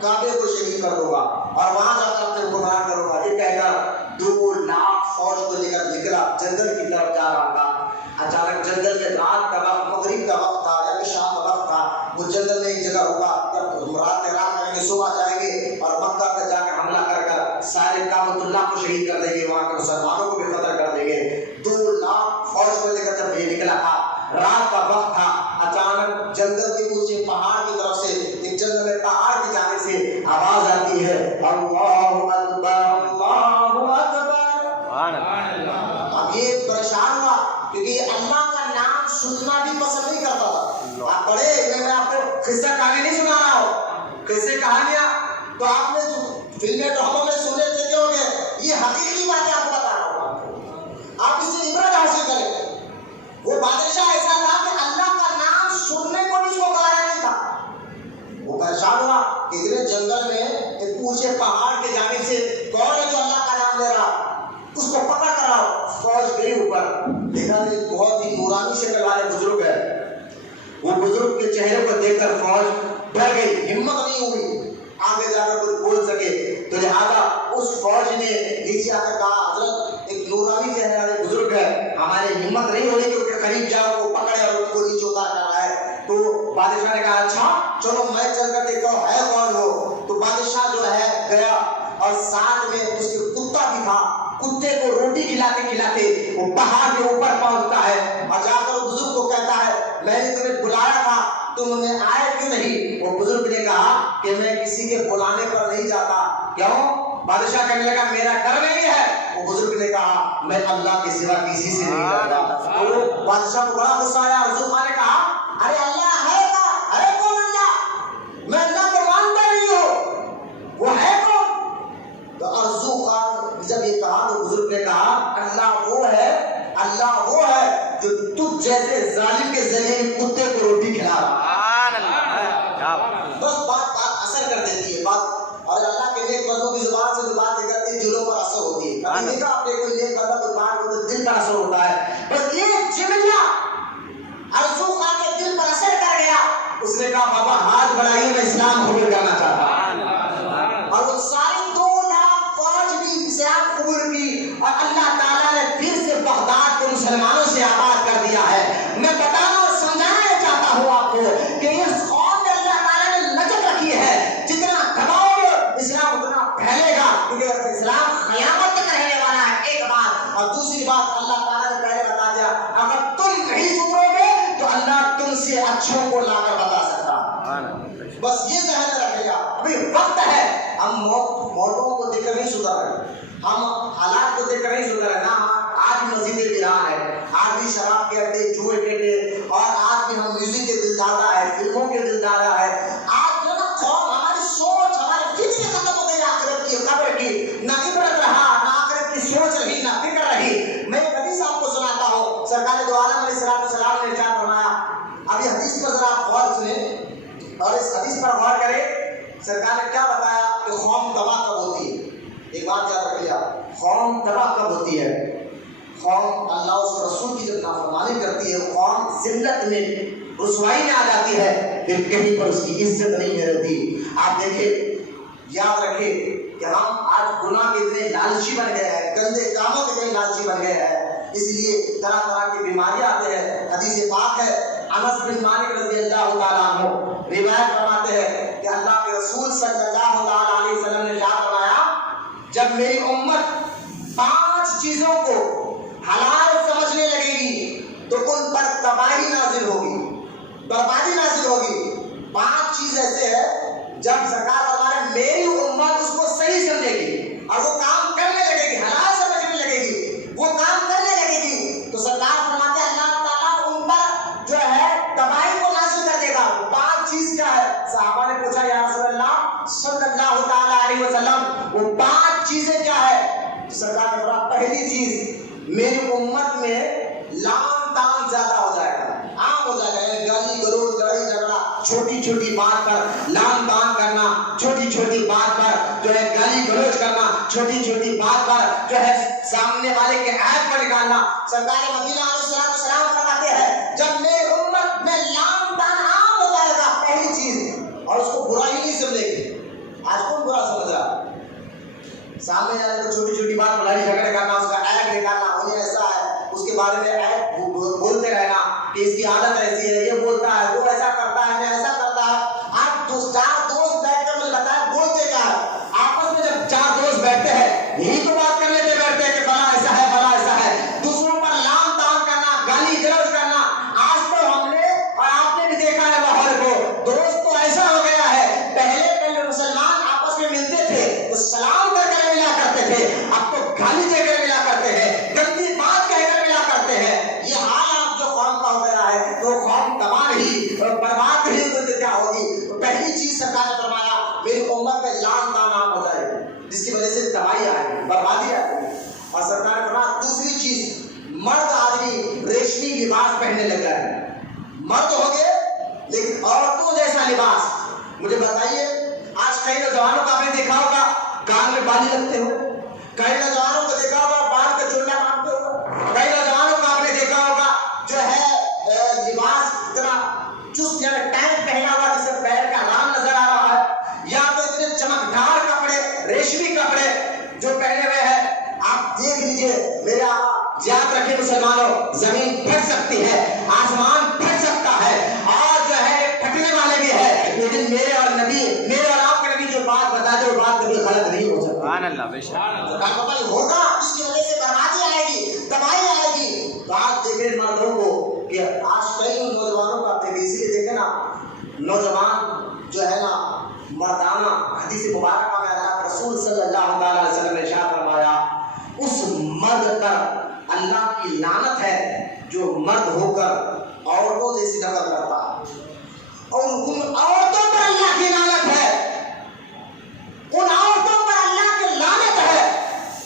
کعبے کو شہید کر دوں گا اور وہاں جا کر اپنے حکمران کروں گا۔ یہ کہہ کر 2 لاکھ فوج کو لے کر نکلا، جنگل کی طرف جا رہا تھا۔ اچانک جنگل میں رات کا وقت، مغرب کا وقت تھا یا شام کا وقت تھا، وہ جنگل میں ایک جگہ رکا، جب رات کریں گے صبح جائیں گے اور مکہ پہ جا کر حملہ کر کر سارے کعبۃ اللہ کو شہید کر دیں گے، وہاں کے مسلمانوں کو بھی قتل کر دیں گے۔ 2 لاکھ فوج کو لے کر جب یہ نکلا تھا، رات کا وقت تھا، اچانک جنگل کے اونچے پہاڑ کی طرف سے، ایک جنگل میں پہاڑ کی جانب سے آواز آتی ہے، اللہ اکبر اللہ اکبر۔ اب یہ پریشان ہوا کیونکہ اللہ کا نام سننا بھی پسند نہیں کرتا تھا۔ آپ پڑھے، میں آپ کو قصہ کہانی نہیں سنا رہا ہوں، قصے کہانیاں تو آپ نے فلمیں ڈراموں میں سنے دیتے ہوں گے، یہ حقیقی باتیں آپ کو بتا رہا ہوں، آپ اس سے عبرت حاصل کریں۔ وہ بادشاہ ایسا تھا کہ اللہ کا نام سننے کو بھی اس کو گوارا نہیں تھا۔ وہ پریشان ہوا کہ اتنے جنگل میں ایک اونچے پہاڑ کے جانب سے کون ہے جو اللہ کا نام لے رہا، اس کو پکڑ کر آؤ۔ فوج گئی اوپر، دیکھا ایک بہت ہی نورانی شکل والے بزرگ ہے، وہ بزرگ کے چہرے کو دیکھ کر فوج ڈر گئی، ہمت نہیں ہوئی آگے جا کر کچھ بول سکے، تو لہٰذا اس فوج نے نیچے آ کر کہا حضرت ایک نورانی چہرے والے بزرگ ہے، ہماری ہمت نہیں ہو رہی کہ اس کے قریب جاؤ، وہ پکڑے اور ان کو نیچے اتار کر رہا ہے۔ تو بادشاہ نے کہا اچھا چلو میں چل کر دیکھتا ہوں ہے کون وہ۔ تو بادشاہ جو ہے گیا اور ساتھ میں اس کے کتا بھی تھا، کتے کو روٹی کھلاتے کھلاتے وہ پہاڑ کے اوپر پہنچتا ہے اور جا کر بزرگ کو کہتا ہے میں نے تمہیں بلایا تھا، تم نے آئے کیوں نہیں؟ وہ بزرگ نے کہا کہ میں کسی کے بلانے پر نہیں جاتا۔ کیوں؟ بادشاہ کہنے لگا میرا ڈر نہیں ہے۔ وہ بزرگ نے کہا میں اللہ کے سوا کسی سے نہیں ڈرتا۔ تو بادشاہ کو بڑا غصہ آیا، ارزو خان نے کہا ارے اللہ ہے کا ہے کون اللہ؟ میں اللہ کو مانتا نہیں ہوں، وہ ہے کون؟ تو ارزو خان جب یہ کہا تو بزرگ نے کہا اللہ وہ ہے جو تجھ جیسے ظالم کے ذریعے کتے کو روٹی کھلا رہا۔ بس بات اثر کر دیتی ہے بات، اور اللہ کے نیک بندوں کی زبان سے دیکھا آپ نے کوئی نیک بندہ کوئی بات کو دل پر اثر ہوتا ہے، بس ایک جملہ ارزو خان کے دل پر اثر کر گیا، اس نے کہا بابا ہاتھ بڑھائیے میں اسلام قبول کرنا چاہتا ہوں، اور وہ ساری 2 لاکھ فوج بھی اسلام قبول کی، اور اللہ تعالیٰ نے پھر سے بغداد کو مسلمانوں سے آباد کر دیا ہے۔ میں بتانا اور سمجھانا چاہتا ہوں آپ کو کہ اس قوم میں اللہ تعالیٰ نے لچک رکھی ہے، جتنا دباؤ اسلام اتنا پھیلے گا، کیونکہ اسلام قیامت تک رہنے والا ہے، ایک بات۔ اور دوسری بات اللہ تعالیٰ نے پہلے بتا دیا، اگر تم نہیں سدھرو گے تو اللہ تم سے اچھوں کو لا کر بتا سکتا، بس یہ ذہن میں رکھے گا۔ ابھی وقت ہے، ہم موتوں کو دیکھ کر نہیں سدھر رہے، ہم حالات کو دیکھ کر نہیں سدھر رہے نا، آج بھی مسجد ایران ہے، آج بھی شراب کے اڈے، جوئے کے اڈے، اور آج بھی ہم میوزک کے دل دادا ہے، فلموں کے دل دادا ہے، آج جو نا قوم ہماری سوچ ہماری فکر ختم ہو گئی آخرت کی، قبر کی، نہ عبرت رہا، نہ آخرت کی سوچ رہی، نہ فکر رہی۔ میں ایک حدیث آپ کو سناتا ہوں، سرکار دو عالم علیہ السلام نے ارشاد فرمایا، ابھی حدیث پر ذرا غور سنیں اور اس حدیث پر غور کریں۔ سرکار نے کیا بتایا کہ قوم تباہ کب ہوتی ہے؟ ایک بات یاد رکھیے، قوم تباہ کب ہوتی ہے؟ قوم اللہ اس رسول کی جب نافرمانی کرتی ہے، قوم ذلت میں رسوائی میں آ جاتی ہے، پھر کہیں پر اس کی عزت نہیں رہتی۔ آپ دیکھیں، یاد رکھیں کہ ہم آج گناہ کے اتنے لالچی بن گئے ہیں، گندے کاموں کے اتنے لالچی بن گئے ہیں، اس لیے طرح طرح کی بیماریاں آتے ہیں۔ حدیث پاک ہے، انس بن مالک رضی اللہ تعالیٰ عنہ روایت فرماتے ہیں کہ اللہ کے رسول صلی اللہ تعالیٰ علیہ وسلم نے کیا فرمایا، جب میری امت 5 چیزوں کو حلال سمجھنے لگے گی تو ان پر تباہی نازل ہوگی، بربادی نازل ہوگی۔ 5 چیز ایسے ہے جب سرکار ہمارے میری امت اس کو صحیح سمجھے گی اور وہ کام کرنے لگے گی، حلال سمجھنے لگے گی، وہ کام کرنے لگے گی، تو سرکار فرماتے ہیں اللہ تعالیٰ ان پر جو ہے تباہی کو نازل کر دے گا۔ 5 چیز کیا ہے؟ صحابہ نے پوچھا یا رسول اللہ صلی اللہ تعالیٰ علیہ وسلم وہ 5 چیزیں کیا ہے؟ سرکار نے فرمایا پہلی چیز، میری امت میں لعن طعن زیادہ ہو جائے گا، عام ہو جائے گا، گالی گلوچ لڑائی جھگڑا، چھوٹی چھوٹی بات پر لعن طعن کرنا، چھوٹی چھوٹی بات پر جو ہے گالی گلوچ کرنا، چھوٹی چھوٹی بات پر جو ہے سامنے والے کے عیب کو نکالنا۔ سرکار مدینہ علیہ السلام فرماتے ہیں جب میری امت میں لعن طعن عام ہو جائے گا، پہلی چیز، اور اس کو برا ہی نہیں سمجھے گی۔ آج کون برا سمجھ رہا ہے؟ سامنے والے کو چھوٹی چھوٹی بات لڑائی جھگڑے کرنا، اس کا عیب نکالنا، انہیں ایسا ہے، اس کے بارے میں عیب بولتے رہنا کہ اس کی عادت ایسی ہے، یہ بولتا ہے، وہ ایسا کرتا ہے، میں ایسا کرتا ہے۔ آپ 4 دوست بیٹھ کر مجھے بتائیں بولتے کیا ہے؟ آپس میں جب 4 دوست بیٹھتے ہیں یہی تو بات کر لیتے بیٹھتے ہیں کہ فلاں ایسا ہے، فلاں ایسا ہے، دوسروں پر لعن طعن کرنا، گالی گلوچ کرنا۔ آج تو ہم نے اور آپ نے بھی دیکھا ہے ماحول کو، دوست تو ایسا ہو گیا ہے، پہلے مسلمان آپس میں ملتے تھے تو سلام کر کر ملا کرتے تھے، اب تو گالی دے کر ملا کرتے ہیں، گندی بات کہہ کر ملا کرتے ہیں۔ یہ حال آپ جو قوم کا ہو گیا ہے تو قوم تباہ ہی برباد ہی کیا ہوگی۔ پہلی چیز سرکار نے فرمایا میری امت میں لعن طعن عام ہو جائے گی، جس کی وجہ سے تباہی آئے گی، بربادی آئے گی۔ اور سرکار نے فرمایا دوسری چیز، مرد آدمی ریشمی لباس پہننے لگ جائے، مرد ہو گئے لیکن عورتوں جیسا لباس۔ مجھے بتائیے آج کئی نوجوانوں کا آپ نے دیکھا ہوگا کان میں بالی لگتے ہو، کئی نوجوانوں کو دیکھا ہوگا بال کا چوٹا باندھتے ہو، کئی نوجوانوں کو آپ نے دیکھا ہوگا جو ہے لباس اتنا چست یعنی ٹائٹ پہنا ہوا جسے پیر کا رام نظر آ رہا ہے، یا تو اتنے چمکدار کپڑے، ریشمی کپڑے جو پہنے ہوئے ہیں۔ آپ دیکھ لیجئے میرے آقا، یاد رکھیں مسلمانوں، زمین پھٹ سکتی ہے، آسمان پھٹ سکتا ہے، اور جو ہے پھٹنے والے بھی ہے، لیکن میرے اور نبی، میرے اور آپ کے نبی جو بات بتا دے وہ بات کبھی غلط نہیں ہو سکتی۔ سبحان اللہ، بے شک کاکبل ہوگا، اس کی وجہ سے بربادی آئے گی، تباہی آئے گی۔ بات دیکھیں مردوں کو کہ آج کئی نوجوانوں کا دیکھیں، اسی لیے دیکھیں نا نوجوان جو ہے نا مردانہ، حدیث مبارکہ میں اللہ کے رسول صلی اللہ تعالیٰ علیہ وسلم نے ارشاد فرمایا اس مرد پر اللہ کی لعنت ہے جو مرد ہو کر عورتوں جیسی نقل کرتا ہے، اور ان عورتوں پر اللہ کی لعنت ہے، ان عورتوں پر اللہ کی لعنت ہے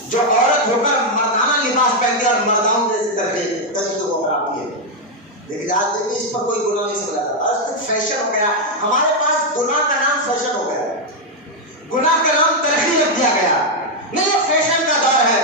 جو عورت ہو کر مردانہ لباس پہنتی ہے اور مردانوں جیسے طریقوں کو اپناتی ہے۔ لیکن آج دیکھیں اس پر کوئی گناہ نہیں سمجھا جاتا، آج فیشن ہو گیا، ہمارے پاس گناہ کا نام فیشن ہو گیا، گناہ کا نام ترقی رکھ دیا گیا، نہیں یہ فیشن کا دور ہے۔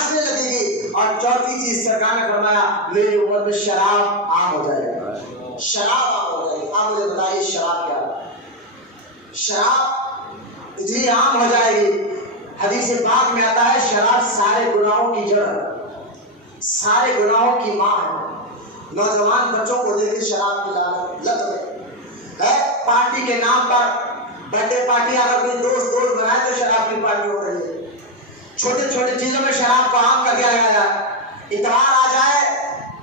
ناچنے لگے گی. اور چوتھی چیز سرکار نے فرمایا میری امت میں شراب عام ہو جائے گا. شراب عام ہو جائے گی. آپ مجھے بتائیے شراب کیا ہے؟ شراب اتنی عام ہو جائے گی. حدیث پاک میں آتا ہے شراب سارے گناہوں کی جڑ ہے, سارے گناہوں کی ماں ہے. نوجوان بچوں کو دیکھیں شراب کی لت میں ہے. پارٹی کے نام پر برتھ ڈے پارٹی اگر کوئی دوست بنائے تو شراب کی پارٹی ہو رہی ہے. چھوٹے چھوٹے چیزوں میں شراب کو عام کر دیا گیا ہے. اتوار آ جائے,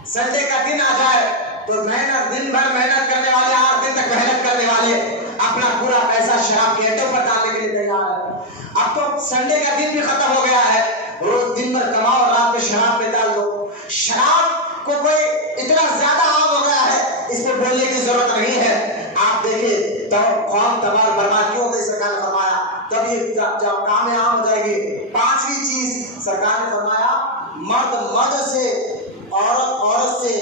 سنڈے کا دن آ جائے تو دن بھر محنت کرنے والے, 8 دن تک محنت کرنے والے اپنا پورا پیسہ شراب کے اڈوں پر ڈالنے کے لیے تیار ہے. اب تو سنڈے کا دن بھی ختم ہو گیا ہے, روز دن بھر کماؤ اور رات میں شراب میں ڈال دو. شراب کو کوئی اتنا زیادہ عام ہو گیا ہے اس پہ بولنے کی ضرورت نہیں ہے. آپ دیکھیں تو قوم تباہ برباد کیوں ہوتے, سرکار نے فرمایا تب یہ جب کام عام ہو جائے گی. 5ویں چیز سرکار نے فرمایا مرد سے, عورت سے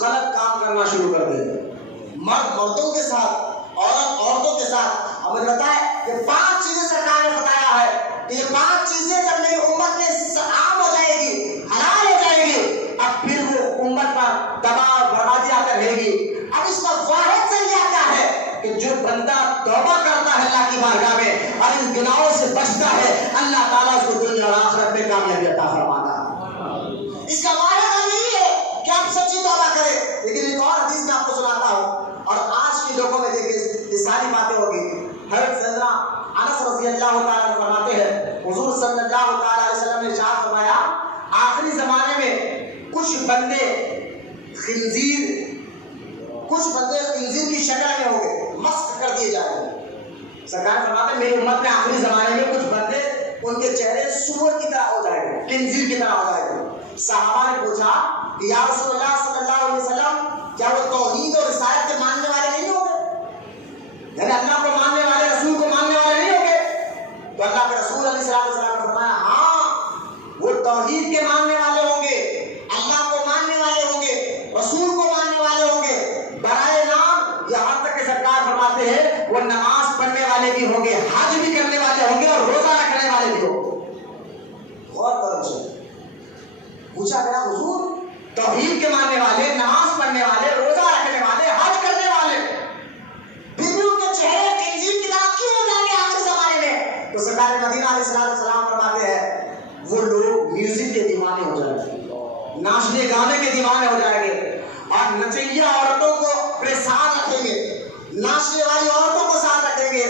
غلط کام کرنا شروع کر دے. مرد مردوں کے ساتھ, عورتوں کے ساتھ. ہمیں بتایا کہ 5 چیزیں سرکار نے بتایا ہے کہ یہ 5 چیزیں جب میری امت میں عام ہو جائے گی, حلال ہو جائے گی, اب پھر وہ امت پر تباہ بربادی آ کر رہے گی. اب اس کا واحد ذریعہ کیا ہے کہ جو بندہ توبہ کرتا ہے اللہ کی بارگاہ میں اور ان گناہوں سے بچتا ہے, اللہ تعالیٰ اس کو دنیا اور آخرت میں کامیابی عطا فرماتا ہے. اس کا واحد یہی ہے کہ آپ سچی توبہ کریں. لیکن ایک اور حدیث میں آپ کو سناتا ہوں, اور آج کے لوگوں میں دیکھیں یہ ساری باتیں ہوگی. حضرت سیدنا انس رضی اللہ تعالیٰ فرماتے ہیں حضور صلی اللہ تعالیٰ علیہ وسلم نے ارشاد فرمایا آخری زمانے میں کچھ بندے خنزیر کی شکل میں ہوں گے, مسخ کر دیے جائیں گے. سرکار فرماتے ہیں میری امت میں آخری زمانے میں کچھ بندے ان کے چہرے سور کی طرح ہو جائیں گے, خنزیر کی طرح ہو جائیں گے. صحابہ نے پوچھا کہ یا رسول اللہ صلی اللہ علیہ وسلم کیا وہ توحید اور رسالت کے ماننے والے نہیں ہوں گے, یعنی اللہ کو ماننے والے, رسول کو ماننے والے نہیں ہوں گے؟ تو اللہ کے رسول علیہ السلام نے فرمایا ہاں وہ توحید کے ماننے والے ہوں گے, اللہ کو ماننے والے ہوں گے, رسول کو ماننے والے ہوں گے برائے نام. یہاں تک کہ سرکار فرماتے ہیں وہ نماز پڑھنے والے بھی ہوں گے, حج بھی کرنے والے ہوں گے اور روزہ رکھنے والے بھی ہوں گے. غور کرو سے پوچھا گیا حضور توحید کے ماننے والے, نماز پڑھنے والے, روزہ رکھنے والے, حج کرنے والے, بیویوں کے چہرے خنزیر کی طرح کیوں ہو جائیں گے آخری زمانے میں؟ تو سرکار مدینہ علیہ السلام فرماتے ہیں وہ لوگ میوزک کے دیوانے ہو جائیں گے, ناچنے گانے کے دیوانے ہو جائیں گے, اور نچیا عورتوں کو اپنے ساتھ رکھیں گے, ناچنے والی عورتوں کو ساتھ رکھیں گے,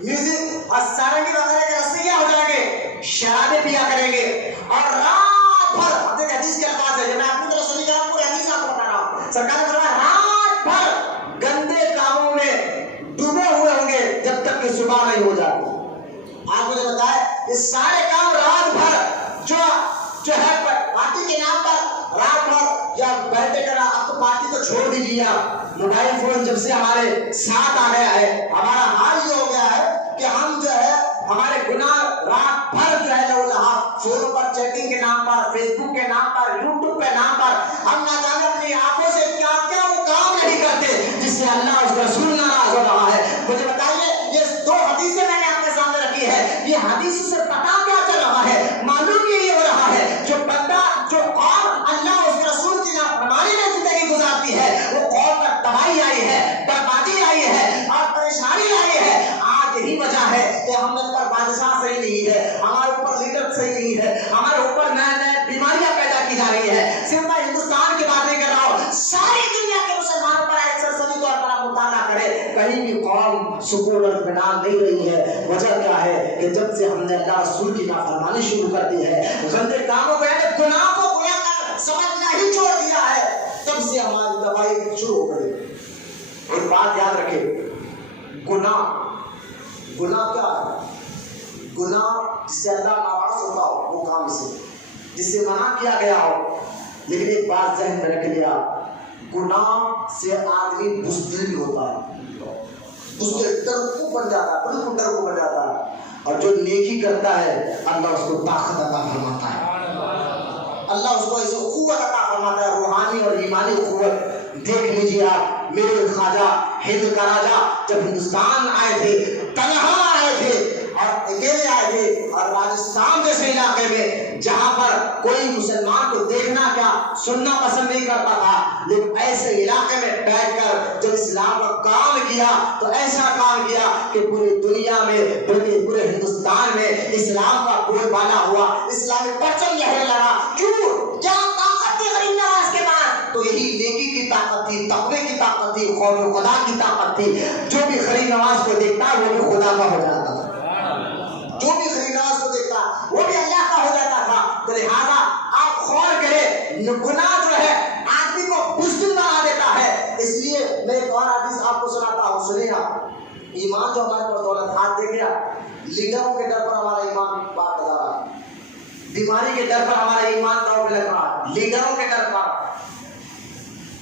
میوزک اور سارنگی وغیرہ کے رسیہ ہو جائیں گے, شرابیں پیا کریں گے, اور رات بھر حدیث کے الفاظ ہے میں اپنی طرف سنی کرا پورے حدیث آپ کو بتا رہا ہوں. سرکار نے فرمایا رات بھر گندے کاموں میں ڈوبے ہوئے ہوں گے جب تک کہ صبح نہیں ہو جاتی. آپ مجھے بتائیں یہ سارے کام رات بھر جو ہے پارٹی کے نام پر رات بھر یا بیٹھے کرا. اب تو پارٹی کو چھوڑ دیجیے, آپ موبائل فون جب سے ہمارے ساتھ آ گیا ہے ہمارا حال یہ ہو گیا ہے کہ ہم جو ہے ہمارے گناہ رات بھر جو ہے فونوں پر چیٹنگ کے نام پر, فیس بک کے نام پر, یوٹیوب کے نام پر ہم نہ جانے اپنی آنکھوں سے کیا کیا وہ کام نہیں کرتے جس سے اللہ اس کا رسول ناراض ہو رہا ہے. مجھے بتائیے یہ 2 حدیثیں میں نے آپ کے سامنے رکھی ہے, یہ حدیث سے پتا کیا چل رہا ہے, معلوم یہ ہو رہا ہے جو بندہ جو قوم اللہ اس کے رسول کی نافرمانی میں زندگی گزارتی ہے وہ قوم پر تباہی آئی ہے, بربادی آئی ہے اور پریشانی آئی ہے. آج یہی وجہ ہے کہ ہم پر بادشاہ صحیح نہیں ہے, ہمارے اوپر لیڈر صحیح نہیں ہے, ہمارے اوپر نئے بیماریاں پیدا کی جا رہی ہے. صرف میں ہندوستان کی بات نہیں کر رہا ہوں, ساری دنیا کے مسلمانوں پر ایک سرسری طور پر آپ مطالعہ کریں, کہیں بھی قوم سکون اور اطمینان نہیں رہی ہے. وجہ کیا ہے کہ جب سے ہم نے اللہ رسول کی نافرمانی شروع کر دی ہے, گندے کاموں کو یعنی گناہ کو گناہ کر سمجھنا ہی چھوڑ دیا ہے, تب سے ہماری تباہی شروع ہو گئی. ایک بات یاد رکھیں, گناہ کیا ہے؟ گناہ جس سے اللہ ناراض ہوتا ہو وہ کام سے, جس سے منع کیا گیا ہو. لیکن ایک بات ذہن میں رکھ لیا, گناہ سے آدمی بزدل بھی ہوتا ہے, بزدل ڈرپو بن جاتا ہے, بالکل ڈرپو بن جاتا ہے. اور جو نیکی کرتا ہے اللہ اس کو طاقت عطا فرماتا ہے, اللہ اس کو ایسے قوت عطا فرماتا ہے, روحانی اور ایمانی قوت. دیکھ لیجیے آپ میرے خواجہ ہند کا راجہ جب ہندوستان آئے تھے, تنہا آئے تھے اور اکیلے آئے چاہیے اور راجستھان جیسے علاقے میں جہاں پر کوئی مسلمان کو دیکھنا کیا سننا پسند نہیں کرتا تھا، لیکن ایسے علاقے میں بیٹھ کر جب اسلام کا کام کیا تو ایسا کام کیا کہ پوری دنیا میں بلکہ پورے ہندوستان میں اسلام کا بول بالا ہوا، اسلامی پرچم لہرنے لگا۔ کیوں؟ کیا طاقت تھی غریب نواز کے پاس؟ تو یہی نیکی کی طاقت تھی، تقوی کی طاقت تھی، خوف خدا کی طاقت تھی۔ جو بھی غریب نواز کو دیکھتا وہ بھی خدا کا ہو جاتا تھا، جو بھی غریب نواز کو دیکھتا وہ بھی اللہ کا ہو جاتا تھا۔ تو لہٰذا آپ غور کریں، گناہ جو ہے آدمی کو بزدل بنا دیتا ہے۔ اس لیے میں ایک اور حدیث آپ کو سناتا ہوں، سنیے آپ۔ ایمان جو ہمارے پاس دولت ہاتھ دیکھے آپ، لیڈروں کے ڈر پر ہمارا ایمان بات لگا رہا ہے، بیماری کے ڈر پر ہمارا ایمان داؤ پہ لگ رہا ہے، لیڈروں کے ڈر پر،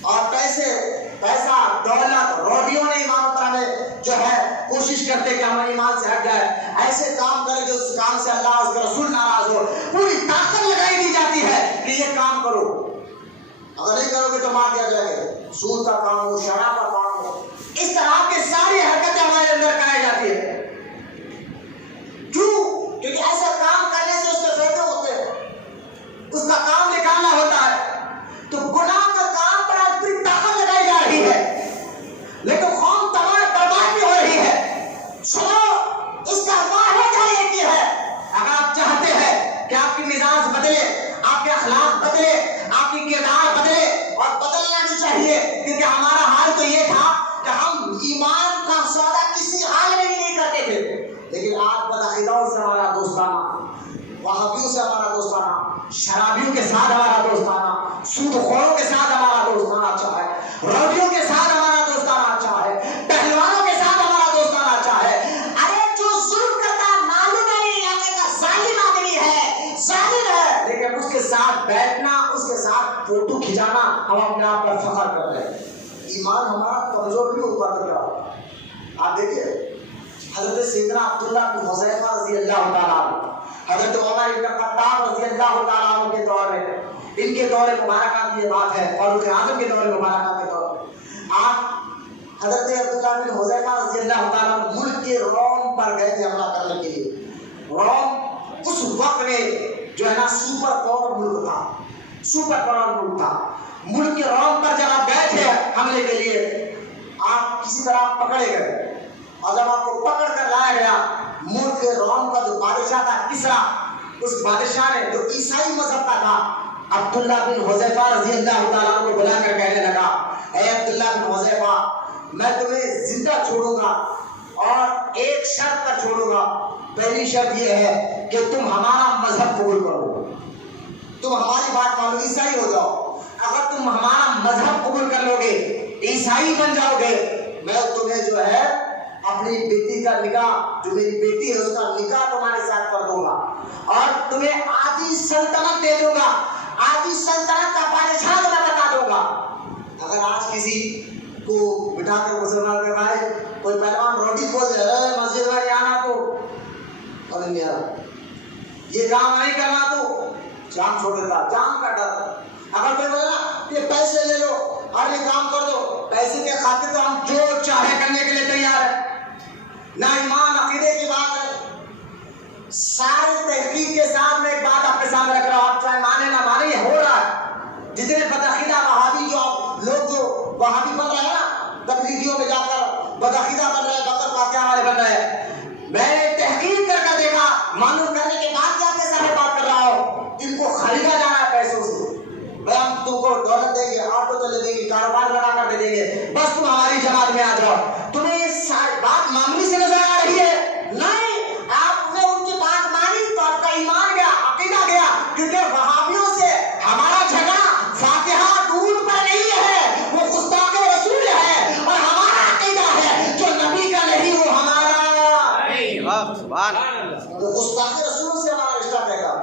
اور پیسہ دولت روٹیوں نے ایمان پر ہمیں جو ہے کوشش کرتے کہ ہم ایمان سے ہٹ جائے، ایسے کام کرے جو اس کام سے اللہ اس کے رسول ناراض ہو، پوری طاقت لگائی دی جاتی ہے کہ یہ کام کرو، اگر نہیں کرو گے تو مار دیا جائے گا، سود کا کام ہو، شراب کا کام ہو، اس طرح کی ساری حرکتیں ہمارے اندر کرائی جاتی ہے۔ کیوں؟ کیونکہ ایسا کام کرنے سے اس کے فائدے ہوتے ہیں، اس کا کام نکالنا ہوتا ہے۔ تو گناہ کا کام پر آج پوری طاقت لگائی جا رہی ہے، لیکن قوم تباہ برباد بھی ہو رہی ہے۔ سنو، اس کا واحد حل ایک ہی ہے، اگر آپ چاہتے ہیں کہ آپ کی مزاج بدلے، آپ کے اخلاق بدلے، آپ کی کردار بدلے، اور بدلنا بھی چاہیے، کیونکہ ہمارا حال تو یہ تھا کہ ہم ایمان کا سودا کسی حال میں نہیں کرتے تھے، لیکن آج بدعقیدوں سے ہمارا دوستانہ، وہابیوں سے ہمارا دوستانہ، شرابیوں کے ساتھ ہمارا دوستانہ، سود خوروں کے ساتھ ہمارا دوستانہ اچھا ہے، روٹیوں کے ساتھ ہمارا دوستانہ اچھا ہے، پہلوانوں کے ساتھ ہمارا دوستانہ اچھا ہے۔ ارے جو ظلم کرتا ہے معلوم ہے یہ علاقے کا ظالم آدمی ہے، ظالم ہے، لیکن اس کے ساتھ بیٹھنا، اس کے ساتھ فوٹو کھچانا، ہم اپنے آپ پر فخر کر رہے ہیں۔ ایمان ہمارا کمزور بھی ہوتا تھا۔ آپ دیکھیے حضرت سیدنا عبداللہ بن حذیفہ رضی اللہ تعالیٰ عنہ، حضرت عمر بن خطاب رضی اللہ تعالیٰ عنہ کے دور میں، ان کے دور مبارکہ کی یہ بات ہے، فاروق اعظم کے دور مبارکہ کے دور میں، آپ حضرت عبداللہ بن حذیفہ رضی اللہ تعالیٰ عنہ ملک کے روم پر گئے تھے حملہ کرنے کے لیے۔ روم اس وقت میں جو ہے نا سپر پاور ملک تھا، سپر پاور ملک تھا۔ ملک کے روم پر جب آپ گئے تھے حملے کے لیے، آپ کسی طرح پکڑے گئے، اور جب آپ کو پکڑ کر لایا گیا، ملک کے روم کا جو بادشاہ تھا کسرا، اس بادشاہ نے جو عیسائی مذہب کا تھا، عبداللہ بن حذیفہ رضی اللہ تعالیٰ عنہ کو بلا کر کہنے لگا، اے عبداللہ بن حذیفہ، میں تمہیں زندہ چھوڑوں گا اور ایک شرط پر چھوڑوں گا۔ پہلی شرط یہ ہے کہ تم ہمارا مذہب قبول کرو، تم ہماری بات مانو، عیسائی ہو جاؤ۔ اگر تم ہمارا مذہب قبول کر لو گے، عیسائی بن جاؤ گے، میں تمہیں جو ہے اپنی بیٹی کا نکاح، جو میری بیٹی ہے اس کا نکاح تمہارے ساتھ کر دوں گا، اور تمہیں آدھی سلطنت دے دوں گا، آدھی سلطنت کا بادشاہ میں بتا دوں گا۔ اگر آج کسی کو بٹھا کر مسلمان کے بھائی کوئی پہلوان روٹی کھول دے رہے مسجد میں آنا تو اور میرا یہ کام نہیں کرنا تو جان چھوڑ دیتا، جان کا ڈر۔ اگر کوئی بولے نا یہ پیسے لے لو اور یہ کام کر دو، پیسے کے خاطر تو ہم جو چاہے کرنے کے لیے تیار ہے، نہ ایمان عقیدے کی بات ہے۔ ساری تحقیق کے ساتھ میں ایک بات آپ کے سامنے رکھ رہا ہوں، آپ چاہے مانے نہ مانے، یہ ہو رہا ہے۔ جتنے بدعقیدہ وہابی لوگ جو وہابی بن رہے ہیں نا، تبلیغیوں میں جا کر بدعقیدہ بن رہے ہیں، بکر واقعہ والے بن رہے ہیں، میں نے تحقیق کر کے دیکھا، معلوم کرنے کے بعد بھی آپ کے سامنے بات کر رہا ہوں، ان کو خریدا جا رہا ہے پیسوں سے۔ بھائی ہم تم کو دولت دیں گے، آٹو چلے دیں گے، کاروبار لگا کر دے دیں گے، بس تم ہماری جماعت میں آ جاؤ۔ تمہیں یہ بات معمولی سے نظر آ رہی ہے؟ نہیں، آپ نے ان کی بات مانی تو آپ کا ایمان گیا، عقیدہ گیا، کیونکہ وہابیوں سے ہمارا جھگڑا فاتحہ دودھ پر نہیں ہے، وہ گستاخ رسول ہے، اور ہمارا عقیدہ ہے جو نبی کا نہیں وہ ہمارا۔ تو گستاخ رسول سے ہمارا رشتہ رہے گا،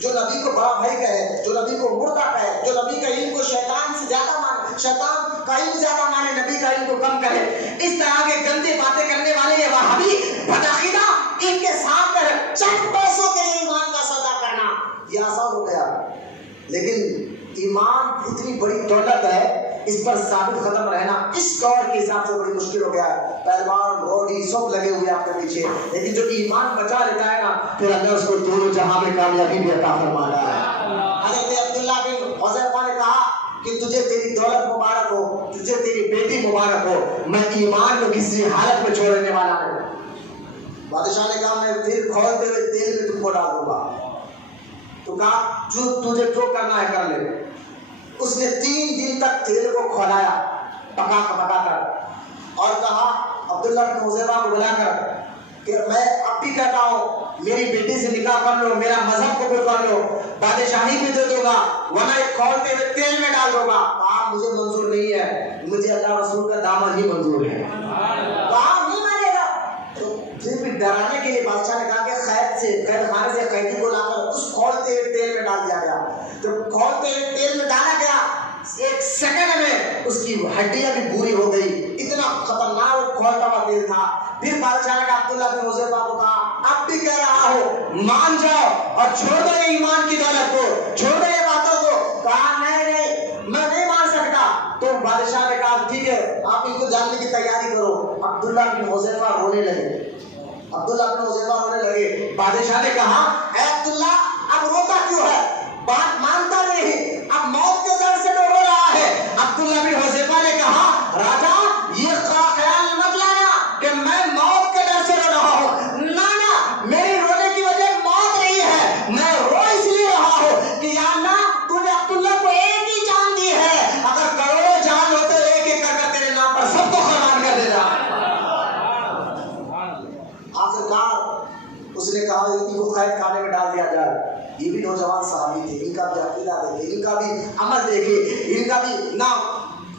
جو نبی کو بڑا بھائی کہے، جو نبی کو مردہ کہے، جو نبی کا علم کو شیطان سے زیادہ مانے، شیطان کا علم زیادہ مانے، نبی کا علم کو کم کرے، اس طرح کے گندے باتیں کرنے والے یہ وہابی بدعقیدہ، ان کے ساتھ چند پیسوں کے لیے ایمان کا سودا کرنا یہ آسان ہو گیا۔ لیکن ایمان اتنی بڑی دولت ہے اس پر ثابت قدم رہنا اس دور کے حساب سے بڑی مشکل ہو گیا ہے. پہلوان روڈی سب لگے ہوئے آپ کے پیچھے، لیکن جو ایمان بچا لیتا ہے نا پھر اللہ اس کو دونوں جہاں میں کامیابی بھی عطا فرماتا ہے. حضرت عبداللہ بن حذیفہ نے کہا کہ تجھے تیری دولت مبارک ہو، تجھے تیری بیٹی مبارک ہو، میں ایمان کو کسی حالت میں چھوڑنے والا نہیں. بادشاہ نے کہا میں پھر کھولتے ہوئے تیل میں تم کو ڈال دوں گا. تو کہا جو تجھے جو کرنا ہے کر لے. اس نے 3 دن تک تیل کو کھولایا پکا کر اور کہا عبداللہ بن حذیفہ کو بلا کر کہ میں اب بھی کہتا ہوں میری بیٹی سے نکاح کر لو، میرا مذہب قبول کر لو، بادشاہی بھی دے دوں گا ورنہ ایک کھولتے ہوئے تیل میں ڈال دوں گا. کہا مجھے منظور نہیں ہے، مجھے اللہ رسول کا دامن ہی منظور ہے. کہا نہیں مانے گا. تو پھر بھی ڈرانے کے لیے بادشاہ نے کہا کہ قید خانے سے قیدی کو لا کر اس کھولتے ہوئے تیل میں ڈال دیا گیا. تو کھولتے ہوئے تیل میں ڈالا گیا، 1 سیکنڈ میں اس کی ہڈیاں بھی بوری ہو گئی. اتنا خطرناک کھولتا ہوا تیل تھا. پھر بادشاہ نے عبداللہ بن حذیفہ کو کہا اب بھی کہہ رہا ہو مان جاؤ اور چھوڑ دو یہ ایمان کی دولت کو، چھوڑ دو یہ باتوں کو. کہا نہیں میں نہیں مان سکتا. تو بادشاہ نے کہا ٹھیک ہے آپ ان کو جاننے کی تیاری کرو. عبداللہ بن حذیفہ رونے لگے. بادشاہ نے کہا اے عبداللہ اب روتا کیوں ہے؟ بات مانتا نہیں، اب موت کے ڈر سے رو رہا ہے. عبداللہ بن حذیفہ نے کہا راجا یہ خیال مت لانا کہ میں موت کے ڈر سے رو رہا ہوں. نانا میری رونے کی وجہ موت نہیں ہے، میں رو اس لیے رہا ہوں کہ یا اللہ تو نے عبداللہ کو ایک ہی جان دی ہے، اگر کروڑوں جان ہوتے ایک ایک کر تیرے نام پر سب کو قربان کر دیتا. آخرکار اس نے کہا ان کو قید خانے میں ڈال دیا جائے. یہ بھی نوجوان صحابی تھے، ان کا بھی عقیدہ دیکھے، ان کا بھی عمل دیکھے، ان کا بھی نہ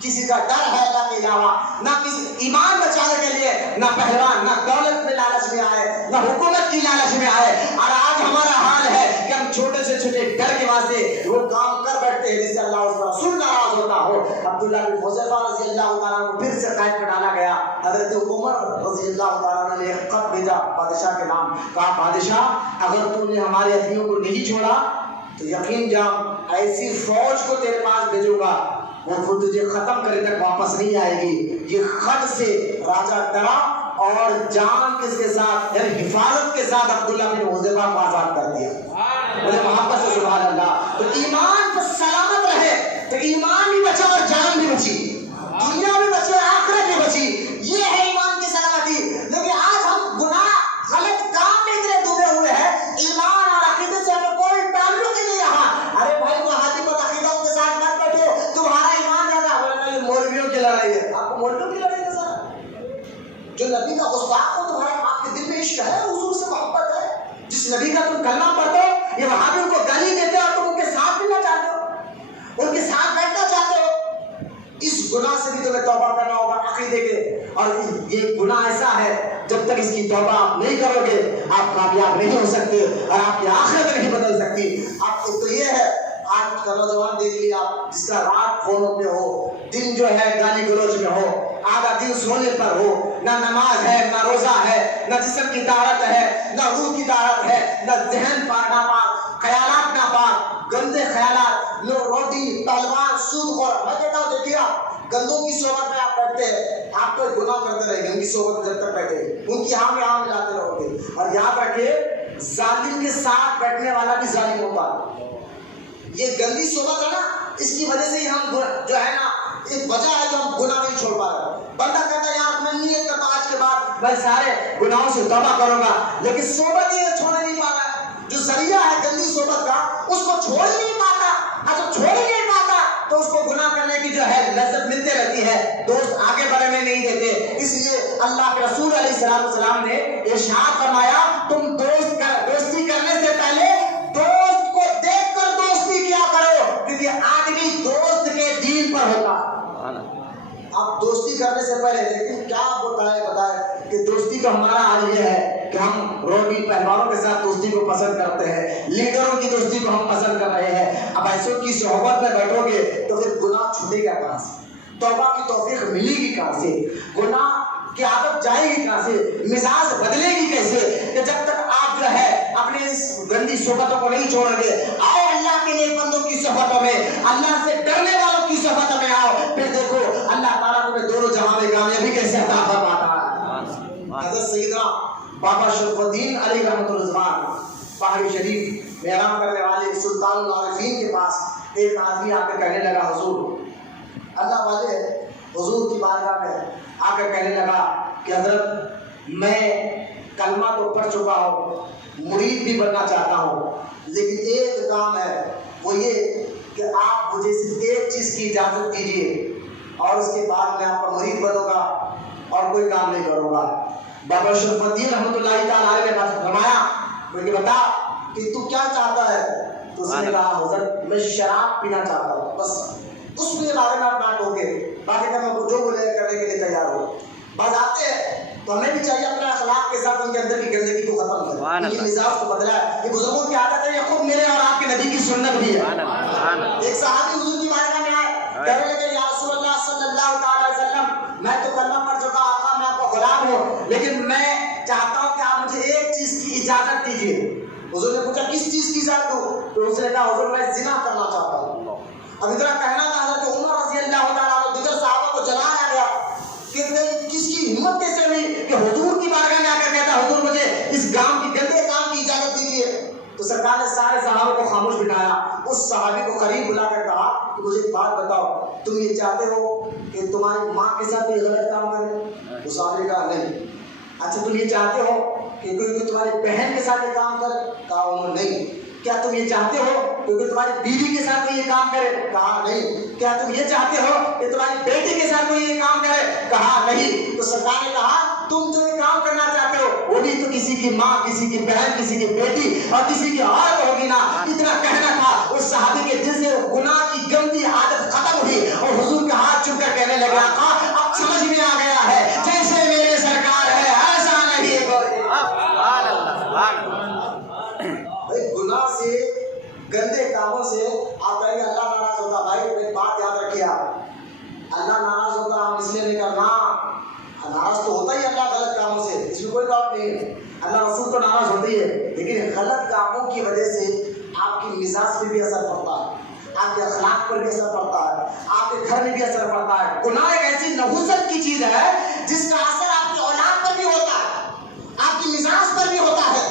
کسی کا ڈر ہے اللہ کے علاوہ، نہ کسی ایمان بچانے کے لیے نہ پہلوان، نہ دولت میں لالچ میں آئے، نہ حکومت کی لالچ میں آئے. اور آج ہمارا حال ہے کہ ہم چھوٹے سے چھوٹے ڈر کے واسطے وہ کام کر بیٹھتے ہیں جس سے اللہ اس کا رسول ناراض ہوتا ہو. عبداللہ بن حذیفہ رضی اللہ تعالیٰ کو پھر سے قید میں ڈالا گیا. حضرت عمر رضی اللہ تعالیٰ نے ایک خط بھیجا بادشاہ کے نام. کہا بادشاہ اگر تم نے ہمارے ہتھیاروں کو نہیں چھوڑا تو یقین جان ایسی فوج کو تیرے پاس بھیجوں گا وہ خود تجھے ختم کرنے تک واپس نہیں آئے گی. یہ خط سے راجہ ڈرا اور جان کس کے ساتھ یعنی حفاظت کے ساتھ عبداللہ بن حذیفہ کو آزاد کر دیا. بولے محبت سے سبحان اللہ. تو ایمان پر سلامت رہے تو ایمان بھی بچا اور جان بھی بچی، دنیا بھی بچی اور آخرت بھی بچی. یہ ہے ایمان کی سلامتی. لیکن آج ہم گناہ غلط کام میں اتنے ڈوبے ہوئے ہیں، ایمان اور عقیدے سے ہمیں کوئی تعلق ہی نہیں رہا. ارے بھائی وہ حاجی پر عقیدوں کے ساتھ مت بیٹھو، تمہارا ایمان زیادہ. بولے مولویوں کی لڑائی ہے. آپ کو مولویوں کی لڑائی نظر جو نبی کا گستاخ ہو تمہارے آپ کے دل میں عشق ہے، حضور سے محبت ہے، جس نبی کا تم کلمہ پڑھتے ہو یہ وہابیوں کو گالی دیتے ہو اور تم ان کے ساتھ ملنا چاہتے ہو، ان کے ساتھ بیٹھنا چاہتے ہو. اس گناہ سے بھی تمہیں توبہ کرنا ہوگا عقیدے کے. اور یہ گناہ ایسا ہے جب تک اس کی توبہ آپ نہیں کرو گے آپ کامیاب نہیں ہو سکتے اور آپ کی آخرت نہیں بدل سکتی. آپ کو تو یہ ہے آج کا نوجوان دیکھ لیا جس کا رات فونوں پہ ہو، دن جو ہے گالی گلوچ میں ہو، آدھا دن سونے پر ہو، نہ نماز ہے نہ روزہ ہے، نہ جسم کی طاقت ہے نہ روح کی طاقت ہے، نہ ذہن ناپاک، خیالات ناپاک، گندے خیالات، روٹی پہلوان سود خور. میں کہتا ہوں دیکھیے گندوں کی صحبت میں آپ بیٹھتے ہیں آپ تو گناہ کرتے رہیں گے. ان کی صحبت جب تک بیٹھے ان کی ہاں میں ہاں ملاتے رہو گے. اور یاد رکھے ظالم کے ساتھ بیٹھنے والا بھی ظالم ہوتا ہے. یہ گندی صحبت ہے نا اس کی وجہ سے ہم جو ہے نا ایک وجہ ہے کہ ہم گناہ نہیں چھوڑ پا رہے. بندہ کہتا ہے یار میں نیت کرتا آج کے بعد میں سارے گناہوں سے توبہ کروں گا، لیکن صحبت یہ چھوڑ نہیں پا رہا ہے. جو ذریعہ ہے گندی صحبت کا اس کو چھوڑ نہیں پاتا. اچھا چھوڑ نہیں پاتا تو اس کو گناہ کرنے کی جو ہے لذت ملتے رہتی ہے، دوست آگے بڑھنے نہیں دیتے. اس لیے اللہ کے رسول علیہ السلام نے ارشاد فرمایا تم دوستی کرنے سے پہلے دوست کو دیکھ کر دوستی کیا کرو، کیونکہ آدمی دوست کے دین پر ہوتا. آپ دوستی کرنے سے پہلے لیکن کیا بتائے کہ دوستی کا ہمارا حال یہ ہے کہ ہم روڈی پہلوانوں کے ساتھ دوستی کو پسند کرتے ہیں، لیڈروں کی دوستی کو ہم پسند کر رہے ہیں. اب ایسوں کی صحبت میں بیٹھو گے تو پھر گناہ چھوٹے گا کہاں سے؟ توبہ کی توفیق ملے گی کہاں سے؟ گناہ کی عادت جائے گی کہاں سے؟ مزاج بدلے گی کیسے؟ کہ جب تک آپ جو ہے اپنے اس گندی صحبتوں کو نہیں چھوڑیں گے. آؤ اللہ کے نیک بندوں کی صحبتوں میں، اللہ سے ڈرنے والوں کی صحبتوں میں آؤ، پھر حضرت سیدنا بابا شرف الدین علی رحمۃ الرضوان پہاڑی شریف میں آرام کرنے والے سلطان العارفین کے پاس ایک آدمی آ کر کہنے لگا حضور اللہ والے حضور کی بارگاہ میں آ کر کہنے لگا کہ حضرت میں کلمہ تو پڑھ چکا ہوں، مرید بھی بننا چاہتا ہوں، لیکن ایک کام ہے، وہ یہ کہ آپ مجھے صرف ایک چیز کی اجازت دیجیے اور اس کے بعد میں آپ کا مرید بنوں گا اور کوئی کام نہیں کروں گا۔ بابا شرف الدین رحمۃ اللہ تعالیٰ علیہ نے فرمایا کہ بتا کہ تو کیا چاہتا ہے؟ تو اس نے کہا حضرت میں شراب پینا چاہتا ہوں، بس اس کے بارے میں آپ نہ ٹوکے، باقی کا میں جو بولے کرنے کے لیے تیار ہوں۔ بعض آتے ہیں تو ہمیں بھی چاہیے اپنے اخلاق کے ساتھ ان کے اندر کی گندگی کو ختم کریں، ان کے مزاج کو بدلا ہے۔ یہ بزرگوں کی عادت ہے، یہ خود میرے اور آپ کے نبی کی سنت بھی ہے۔ ایک صحابی حضور کی بارگاہ میں آئے، کہنے لگے یا رسول اللہ صلی اللہ تعالی علیہ وسلم میں تو کلمہ پڑھ چکا، آقا میں آپ کا غلام ہوں، لیکن میں چاہتا ہوں کہ آپ مجھے ایک چیز کی اجازت دیجیے۔ حضور نے پوچھا کس چیز کی اجازت دوں؟ تو اس نے کہا حضور میں زنا کرنا چاہتا ہوں۔ اب اتنا کہنا تھا حضرت عمر رضی اللہ تعالیٰ عنہ دیگر صحابہ کو جلایا گیا کہ کس کی ہمت کیسے ہوئی کہ حضور کی بارگاہ میں آ کر کہتا حضور مجھے اس کام کی گندے کام کی اجازت دیجیے۔ تو سرکار نے سارے صحابہ کو خاموش بٹھایا، اس صحابی کو قریب بلا کر کہا کہ مجھے ایک بات بتاؤ، تم یہ چاہتے ہو کہ تمہاری ماں کے ساتھ کوئی غلط کام کرے؟ اس صحابی نے کہا نہیں۔ اچھا تم یہ چاہتے ہو کہ کوئی تمہاری بہن کے ساتھ یہ کام کرے؟ کہا انہوں نے نہیں۔ کیا تم یہ چاہتے ہو کہ کوئی تمہاری بیوی کے ساتھ کوئی یہ کام کرے؟ کہا نہیں۔ کیا تم یہ چاہتے ہو کہ تمہاری بیٹی کے ساتھ کوئی یہ کام کرے؟ کہا نہیں۔ تو سرکار نے کہا تم جو یہ کام کرنا چاہتے ہو وہ بھی تو کسی کی ماں، کسی کی بہن، کسی کی بیٹی اور کسی کی عورت ہوگی نا۔ اتنا کہنا تھا، اس صحابی کے دل سے گناہ کی گندی عادت ختم ہوئی اور حضور کے ہاتھ چوم کر کہنے لگا آقا اب سمجھ میں آ گیا ہے، جیسے میرے سرکار ہے ایسا نہیں کوئی۔ گناہ سے، گندے کاموں سے آپ کہیں گے اللہ ناراض ہوتا، بھائی ایک بات یاد رکھیے آپ، اللہ ناراض ہوتا ہم اس لیے نہیں کرنا، ناراض تو ہوتا ہی اللہ غلط کاموں سے، اس میں کوئی ڈاؤٹ نہیں ہے، اللہ رسول تو ناراض ہوتی ہے، لیکن غلط کاموں کی وجہ سے آپ کی مزاج پہ بھی اثر پڑتا ہے، آپ کے اخلاق پر بھی اثر پڑتا ہے، آپ کے گھر میں بھی اثر پڑتا ہے۔ گناہ ایک ایسی نحوست کی چیز ہے جس کا اثر آپ کی اولاد پر بھی ہوتا ہے، آپ کی مزاج پر بھی ہوتا ہے،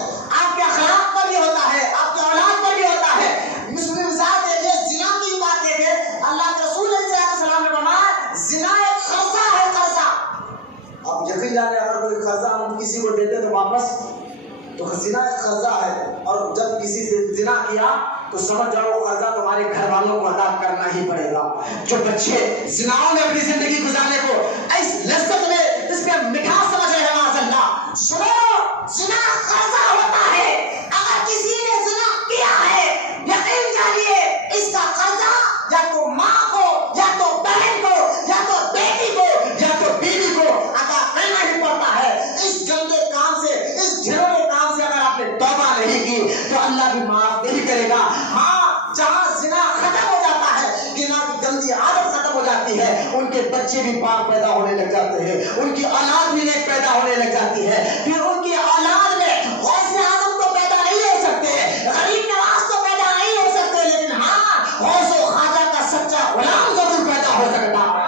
آپ کے اخلاق پر بھی ہوتا ہے، آپ کے اولاد پر بھی ہوتا ہے۔ مثال دیکھیں، زنا کی بات دیکھیں، اللہ کے رسول علیہ السلام نے فرمایا زنا ایک قرضہ ہے، قرضہ۔ اب یقین جانے اگر کوئی قرضہ ہم کسی کو دیتے تو واپس، تو زنا ایک قرضہ ہے، اور جب کسی سے زنا کیا تو سمجھ جاؤ وہ قرضہ تمہارے گھر والوں کو ادا کرنا ہی پڑے گا۔ جو بچے زناؤں میں اپنی زندگی گزارنے کو اس لذت میں، اس میں مٹھاس سمجھ رہے ہیں، معاذ اللہ، سنو زنا قرضہ ہوتا ہے۔ اگر کسی نے زنا کیا ہے یقین جانیے اس کا قرضہ یا تو ماں کو، یا تو بہن کو، یا تو بیٹی کو، یا تو بیوی کو ادا کرنا ہی پڑتا ہے۔ اس گندے کام سے، اس جھرے کام سے اگر آپ نے توبہ نہیں کی تو اللہ بھی معاف نہیں کرے گا۔ ہاں جہاں زنا ختم ہو جاتا ہے، زنا کی گندی عادت ختم ہو جاتی ہے، ان کے بچے بھی پاک پیدا ہونے لگ جاتے ہیں، ان کی اولاد بھی نیک پیدا ہونے لگ جاتی ہے، پھر ان کی اولاد میں غوث اعظم تو پیدا نہیں ہو سکتے، غریب نواز تو پیدا نہیں ہو سکتے، لیکن ہاں غوث و خواجہ کا سچا غلام ضرور پیدا ہو سکتا ہے۔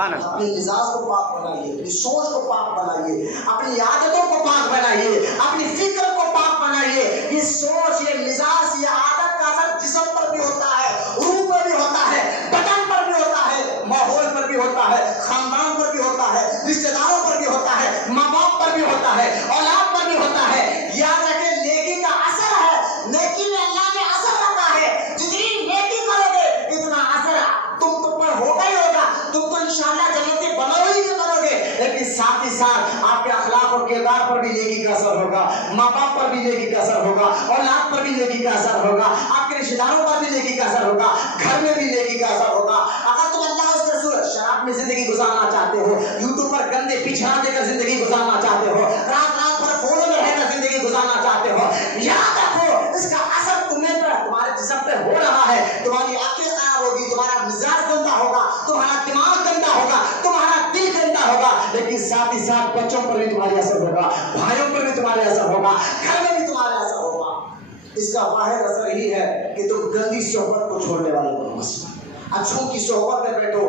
اپنے مزاج کو پاک بنائیے، اپنی سوچ کو پاک بنائیے، اپنی عادتوں کو پاک بنائیے، اپنی فکر کو پاک بنائیے۔ یہ سوچ، یہ مزاج، یہ عادت کا اثر جسم پر بھی ہوتا ہے، روح پر بھی ہوتا ہے، بدن پر بھی ہوتا ہے، ماحول پر بھی ہوتا ہے، خاندان پر بھی ہوتا ہے، رشتے داروں پر بھی ہوتا ہے، ماں باپ پر بھی ہوتا ہے، اولاد پر بھی ہوتا ہے۔ یاد رکھیں نیکی کا اثر ہے، نیکی میں اللہ نے اثر رکھا ہے، جتنی نیکی کرو گے اتنا اثر تم پر ہوگا ہی ہوگا، تم تو انشاءاللہ جنتی بنو گے، لیکن ساتھ ہی ساتھ آپ کے اخلاق اور کردار پر بھی نیکی کا اثر ہوگا، ماں باپ پر بھی نیکی کا اثر ہوگا، اولاد پر بھی نیکی کا اثر ہوگا، آپ کے رشتے داروں پر بھی نیکی کا اثر ہوگا، گھر میں بھی نیکی کا اثر ہوگا۔ اگر تم اللہ اس کے رسول شراب میں زندگی گزارنا چاہتے ہو، یوٹیوب پر گندے پچھڑا دے کر زندگی گزارنا چاہتے ہو، رات بھر فونوں میں رہ کر زندگی گزارنا چاہتے ہو، یاد رکھو اس کا اثر تمہیں پر، تمہارے جسم پہ ہو رہا ہے، تمہاری آنکھیں خراب ہوگی، تمہارا مزاج گندا ہوگا، تمہارا دماغ گندا ہوگا، تمہارا دل گندا ہوگا، لیکن ساتھ ہی ساتھ بچوں پر بھی تمہارے اثر ہوگا، بھائیوں پر بھی تمہارے اثر ہوگا، گھر میں بھی تمہارے اثر ہوگا۔ اس کا واحد اثر یہی ہے کہ تم گندی صحبت کو چھوڑنے والے بنو، اچھوں کی صحبت میں بیٹھو،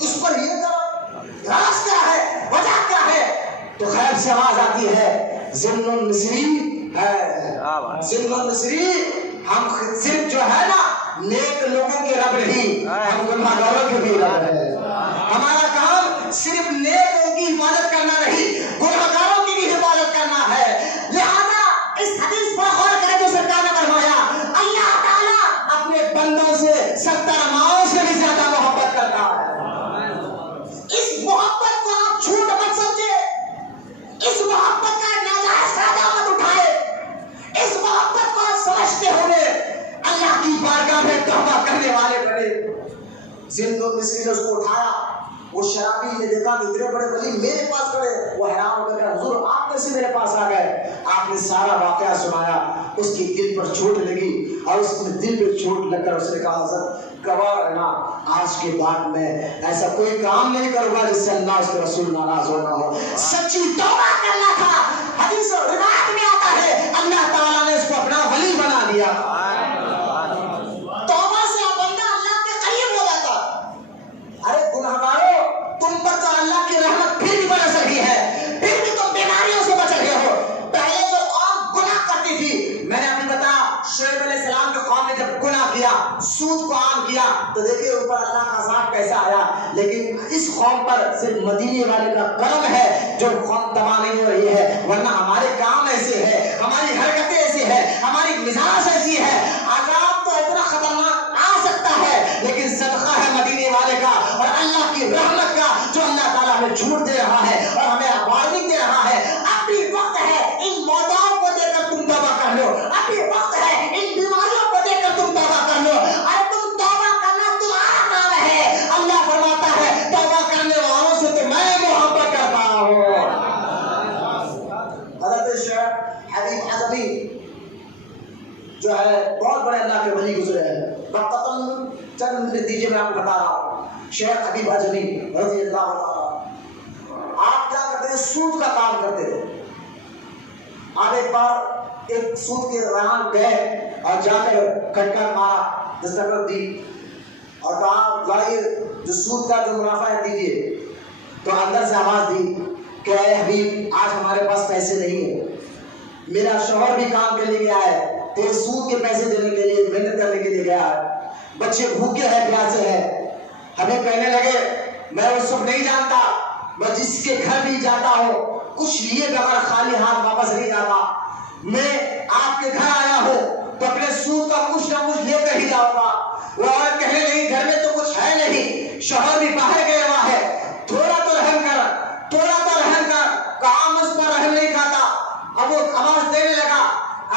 اس پر یہ کرو، راز کیا ہے، وجہ کیا ہے؟ تو غیب سے آواز آتی ہے ذل النصری ہے، ذل النصری ہم صرف جو ہے نا نیک لوگوں کے رب نہیں، ہم گناہگاروں کے بھی رب ہے۔ ہمارا کام صرف نیکوں کی حفاظت کرنا نہیں، گناہگاروں کی بھی حفاظت کرنا ہے۔ لہذا اس حدیث پر غور کریں جو سرکار نے فرمایا اللہ تعالیٰ اپنے بندوں سے 70 ماؤں سے بھی زیادہ محبت کرتا ہے۔ اس محبت کو آپ جھوٹ مت سمجھے، اس محبت کا ناجائز فائدہ مت اٹھائے، اس محبت کو سمجھتے ہوئے اللہ کی بارگاہ میں توبہ کرنے والے بنے۔ ذل النصری نے اس کو اٹھایا، وہ شرابی نے دیکھا کہ اتنے بڑے ولی میرے پاس کھڑے، وہ حیران ہو گیا، حضور آپ کیسے میرے پاس آ گئے؟ آپ نے سارا واقعہ سنایا، اس کی دل پر چوٹ لگی اور اس نے دل پہ چوٹ لگ کر اس نے کہا حضرت گواہ رہنا آج کے بعد میں ایسا کوئی کام نہیں کروں گا جس سے اللہ اس کے رسول ناراض ہونا ہو۔ سچی توبہ کرنا تھا۔ حدیث و روایت میں آتا ہے اللہ تعالیٰ نے اس کو اپنا ولی بنا دیا۔ توبہ سے بندہ اللہ کے قریب ہو جاتا۔ ارے گناہگاروں، تم پر تو اللہ کی رحمت پھر بھی برس رہی ہے، پھر بھی تم بیماریوں سے بچ رہے ہو۔ پہلے جو قوم گناہ کرتی تھی، میں نے ابھی بتایا شعیب علیہ السلام کی قوم نے جب گناہ کیا، سود کو عام کیا تو دیکھیے اوپر اللہ کا عذاب کیسا آیا۔ لیکن اس قوم پر صرف مدینے والے کا کرم ہے جو قوم تباہ نہیں ہو رہی ہے، ورنہ ہمارے کام ایسے ہیں، ہماری حرکتیں ایسی ہیں، ہماری مزاج ایسی ہے، عذاب تو اتنا خطرناک آ سکتا ہے، لیکن صدقہ ہے مدینے والے کا اور اللہ کی رحمت کا جو اللہ تعالیٰ ہمیں چھوٹ دے رہا ہے اور ہمیں وارننگ دے رہا ہے۔ ابھی وقت ہے ان موتوں کو دے کر تم توبہ کر لو، ابھی وقت ہے ان بیماریوں کو دے کر تم توبہ کر لو۔ ارے تم توبہ کرنا تمہارا کام ہے، اللہ فرماتا ہے توبہ کرنے والوں سے تو میں محبت کرتا ہوں۔ حضرت شیخ حبیب عجمی جو ہے بہت بڑے اللہ کے ولی گزرے ہیں، وقتاً چند نتیجے میں آپ کو بتا رہا ہوں۔ شیخ حبیب عجمی رضی اللہ عنہ آپ کیا کرتے ہیں، سود کا کام کرتے تھے۔ آپ ایک بار ایک سود کے دوران گئے اور جا کر کھٹکھٹ مارا، دستخط دی اور کہا لائیے جو سود کا جو منافع ہے دیجیے۔ تو اندر سے آواز دی کہ اے حبیب آج ہمارے پاس پیسے نہیں ہیں، میرا شوہر بھی کام کے لیے گیا ہے، تیرے سود کے پیسے دینے کے لیے محنت کرنے کے لیے گیا ہے، بچے بھوکے ہیں پیاسے ہیں۔ ہمیں کہنے لگے میں وہ سب نہیں جانتا، میں جس کے گھر بھی جاتا ہوں کچھ لیے بغیر خالی ہاتھ واپس نہیں جاتا، میں آپ کے گھر آیا ہوں تو اپنے سود کا کچھ نہ کچھ لے کر ہی جاؤں گا۔ وہ عورت کہنے لگی گھر میں تو کچھ ہے نہیں، شوہر بھی باہر گیا ہوا ہے، تھوڑا تو رحم کر، تھوڑا تو رحم کر۔ کہا میں اس پر رحم نہیں کھاتا۔ اب وہ آواز دینے لگا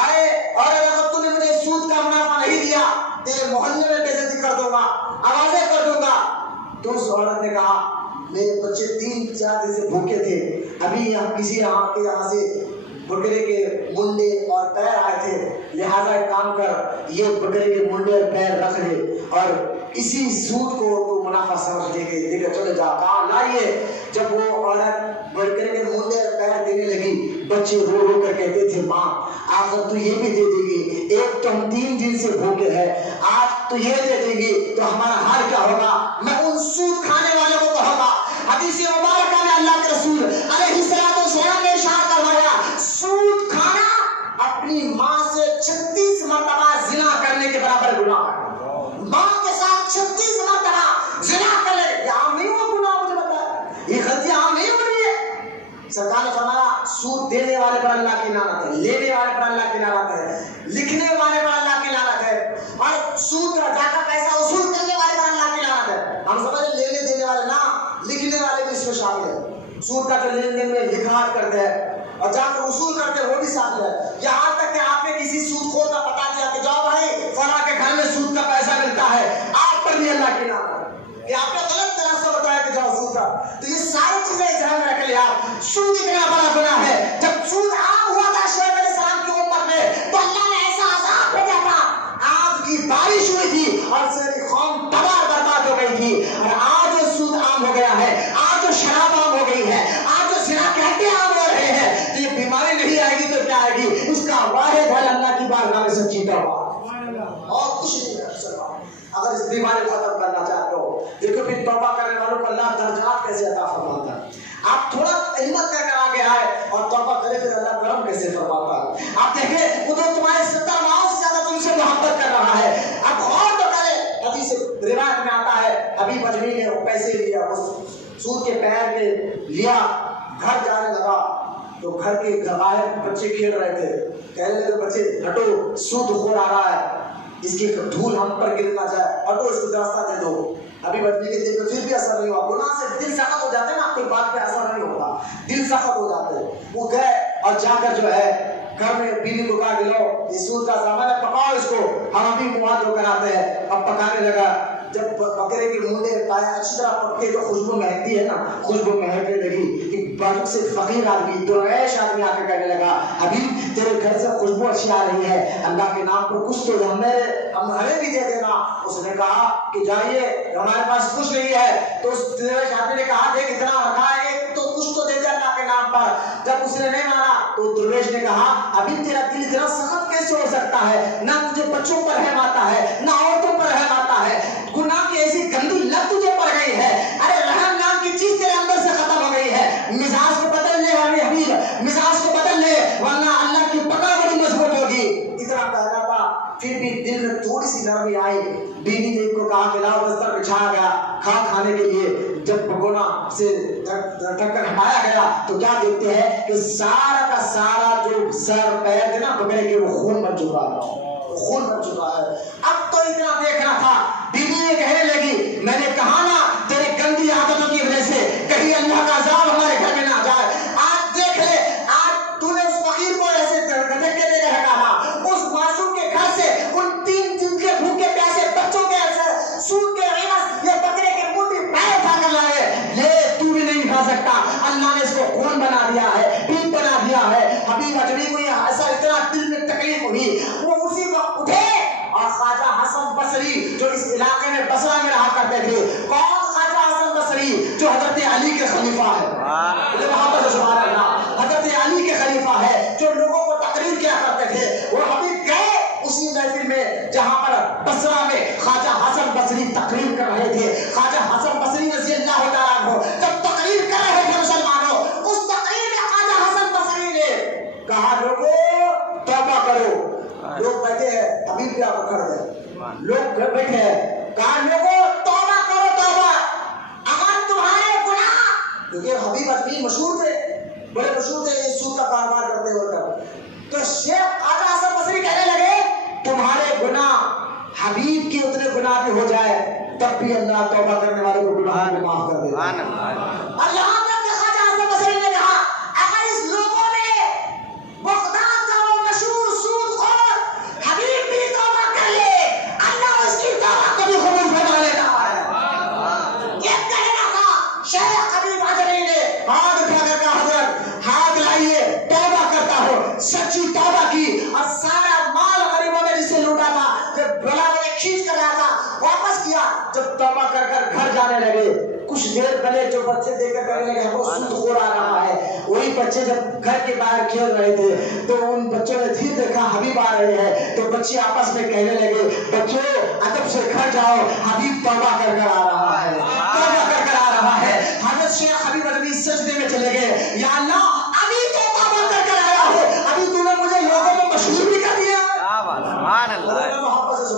اے عورت اگر تو نے مجھے سود کا منافع نہیں دیا تیرے محلے میں بےعزتی کر دوں گا، آوازیں کر دوں گا۔ تو اس عورت نے کہا میرے بچے 3-4 دن سے بھوکے تھے، ابھی کسی یہاں سے بکرے کے منڈے اور پیر آئے تھے، لہذا ایک کام کر یہ بکرے کے منڈے اور پیر رکھ لے اور اسی سود کو تو منافع سمجھ دے کر چلے جا۔ کہا لائیے۔ جب وہ عورت بکرے کے منڈے اور پیر دینے لگی، بچے رو رو کر کہتے تھے ماں آخر تو یہ بھی دے دے گی، ایک تو ہم 3 دن سے بھوکے ہیں، آج تو یہ دے دے گی تو ہمارا حال کیا ہوگا؟ میں ان سود کھانے والوں کو کہوں گا۔ حدیث مبارکہ میں اللہ کے رسول علیہ السلام نے ارشاد فرمایا سود کھانا اپنی ماں سے 36 مرتبہ زنا کرنے کے برابر گناہ ہے۔ ماں کے ساتھ 36 مرتبہ زنا کرنے، یہ عام نہیں ہوا گناہ، مجھے بتا یہ غلطی عام نہیں ہو رہی ہے۔ سرکار نے فرمایا سود دینے والے پر اللہ کی لعنت ہے، لینے والے پر اللہ کی لعنت ہے، لکھنے والے پر اللہ کی لعنت ہے، اور سود کا جا کر پیسہ وصول کرنے والے پر اللہ کی لعنت ہے۔ ہم سمجھے لینے دینے والے نہ، لکھنے والے بھی اس میں شامل ہے۔ سود کا جو لین دین میں لکھاٹ کرتے ہیں اور جا کر وصول کرتے ہیں وہ بھی شامل ہے۔ یہاں تک کہ آپ نے کسی سود خور کا پتا دیا کہ جاؤ بھائی فلاں کے گھر میں سود کا پیسہ ملتا ہے، آپ پر بھی اللہ کی لعنت ہے کہ آپ نے غلط طرح سے بتایا کہ جاؤ سود کا۔ تو یہ ساری چیزیں ذہن میں رکھ لیں آپ، سود اتنا بڑا گناہ ہے۔ جب سود عام ہوا تھا شعیب علیہ السلام کی امت میں تو اللہ نے ایسا عذاب بھیجا تھا، آگ کی بارش ہوئی تھی اور ساری قوم تباہ برباد ہو گئی تھی۔ اور آج جو سود عام ہو گیا ہے، آج جو شراب عام ہو گئی ہے، آج جو زنا کے ہڈے عام ہو رہے ہیں، تو یہ بیماری نہیں آئے گی تو کیا آئے گی؟ اس کا واحد حل اللہ کی بارگاہ میں سچی توبہ اور کچھ نہیں ہے۔ اگر اس بیماری کو ختم کرنا چاہتے ہو، دیکھو پھر توبہ کرنے والوں کو کو اللہ درجات کیسے عطا فرماتا ہے. آپ تھوڑا ہمت کر کے آگے آئے اور توبہ کرے پھر اللہ کرم کیسے فرماتا ہے. آپ دیکھیں وہ تو تمہارے 70 ماؤں سے زیادہ تم سے محبت کر رہا ہے. آپ غور تو کریں. حدیث روایت میں آتا ہے حبیب اجمی نے پیسے لیا, اس سود کے پیر کے لیا, گھر جانے لگا تو گھر کے باہر بچے کھیل رہے تھے. کہنے لگے بچے ہٹو, سود خور آ رہا ہے, اس کی دھول ہم پر گرنا چاہے, ہٹو اس کو راستہ دے دو. ابھی بچنے کے دل میں پھر بھی اثر نہیں ہوا. گناہ سے دل سخت ہو جاتے ہیں نا, کوئی بات پہ اثر نہیں ہوتا, دل سخت ہو جاتے ہیں. وہ گئے اور جا کر جو ہے گھر میں بیوی کو کہا کہ لو یہ سود کا سامان ہے, پکاؤ اس کو, ہم ابھی منہ دھو کر آتے ہیں. اب پکانے لگا. جب بکرے کے منہ نے پایا اچھی طرح پک کے جو خوشبو مہکتی ہے نا, خوشبو مہکنے لگی کہ باجو سے فقیر آدمی, درویش آدمی آ کے کہنے لگا حبیب تیرے گھر سے خوشبو اچھی آ رہی ہے, اللہ کے نام پر کچھ تو ہمیں بھی دے دینا. اس نے کہا کہ جائیے ہمارے پاس کچھ نہیں ہے. تو اس درویش آدمی نے کہا دیکھ اتنا رکھا ہے تو کچھ تو دے دے اللہ کے نام پر. جب اس نے نہیں مانا تو درویش نے کہا ابھی تیرا دل اتنا سخت کیسے ہو سکتا ہے, نہ تجھے بچوں پر رحم آتا ہے نہ عورتوں پر رحم آتا ہے, گناہ کی ایسی گندی لت تجھے پڑ گئی ہے. ارے رحم نام کی چیز تیرے اندر سے ختم ہو گئی ہے. مزاج کو بدل لے ہمیں حبیب, مزاج کو بدل لے ورنہ اللہ کی پکڑ بڑی مضبوط ہوگی. اتنا کہنا تھا پھر بھی دل میں تھوڑی سی نرمی آئی. بیوی نے کو کہا کہ لاؤ بستر بچھایا گیا کھانے کے لیے. جب بگونا سے ڈھکن ہٹایا گیا تو کیا دیکھتے ہیں کہ سارا کا سارا جو سر پیر تھے نا بکرے کے وہ خون بن چکا ہے. اب تو اتنا دیکھنا تھا. بیوی نے کہنے لگی میں نے کہا نا تیرے گندی عادتوں کی وجہ سے کہیں اللہ کا عذاب ہمارے گھر میں نہ جائے. آج دیکھ لے, آج تو نے اس فقیر کو ایسے گدھے کے دے رکھا نا, اس معصوم کے گھر سے ان 3 دن کے بھوکے پیاسے بچوں کے سود کے عوض یہ بکرے کے موٹی پیر اٹھا کر لائے. لے تو بھی نہیں کھا سکتا, اللہ نے اس کو خون بنا دیا ہے, پیٹ بنا دیا ہے. حبیب اجمی کو یہ ایسا اتنا دل میں تکلیف ہوئی, وہ اسی وقت اٹھے اور خواجہ حسن بصری جو اس علاقے میں بصرہ میں رہا کرتے تھے. کون خواجہ حسن بصری؟ جو حضرت علی کے خلیفہ ہے. حضرت علی کے خلیفہ ہے, جو لوگوں کو تقریر کیا کرتے تھے. وہ حبیب گئے اسی محفل میں جہاں پر بصرہ میں خواجہ حسن بصری تقریر کر رہے تھے. خواجہ حسن بصری رضی اللہ تعالیٰ عنہ جب تقریر کر رہے تھے مسلمانوں, اس تقریر میں خواجہ حسن بصری نے کہا لوگوں توبہ کرو. لوگ بیٹھے ہیں, حبیب کیا کھڑے ہیں, لوگ گھر بیٹھے ہیں, کہا لوگوں توبہ کرو توبہ. اگر تمہارے گناہ, کیونکہ حبیب اجمی مشہور تھے, بڑے مشہور تھے اس سود کا کاروبار کرتے ہوئے. تو شیخ خواجہ حسن بصری کہنے لگے تمہارے گناہ حبیب کے اتنے گناہ بھی ہو جائے تب بھی اللہ توبہ کرنے والے کو گناہ کو معاف کر دیتا ہے. اور یہاں تک کہ خواجہ حسن بصری نے کہا اگر اس لوگوں نے بغداد کا وہ مشہور سود خور حبیب بھی توبہ کر لے, اللہ اس کی توبہ کو بھی قبول فرما لیتا ہے. یہ کہنا تھا شیخ حبیب اجمی نے. ہاتھ اٹھا کر کہا حضرت ہاتھ لائیے, توبہ کرتا ہو. سچی توبہ کی اور سارا مال غریبوں نے جسے لوٹا تھا جب بلا میں کھینچ کر آیا تھا واپس کیا. جب توبہ کر کر گھر جانے لگے, کچھ دیر پہلے جو بچے دیکھ کر کہنے لگے ہم کو سود خور آ رہا ہے, وہی بچے جب گھر کے باہر کھیل رہے تھے تو ان بچوں نے پھر دیکھا حبیب آ رہے ہیں. تو بچے آپس میں کہنے لگے بچوں ادب سے گھر جاؤ, حبیب توبہ کر کر آ رہا ہے, توبہ کر کر آ رہا ہے. حضرت شیخ حبیب اجمی سجدے میں چلے گئے, یا اللہ ابھی تو توبہ کر کر آیا ہو, ابھی تو نے مجھے لوگوں میں مشہور بھی کر دیا. سبحان اللہ, محبت سے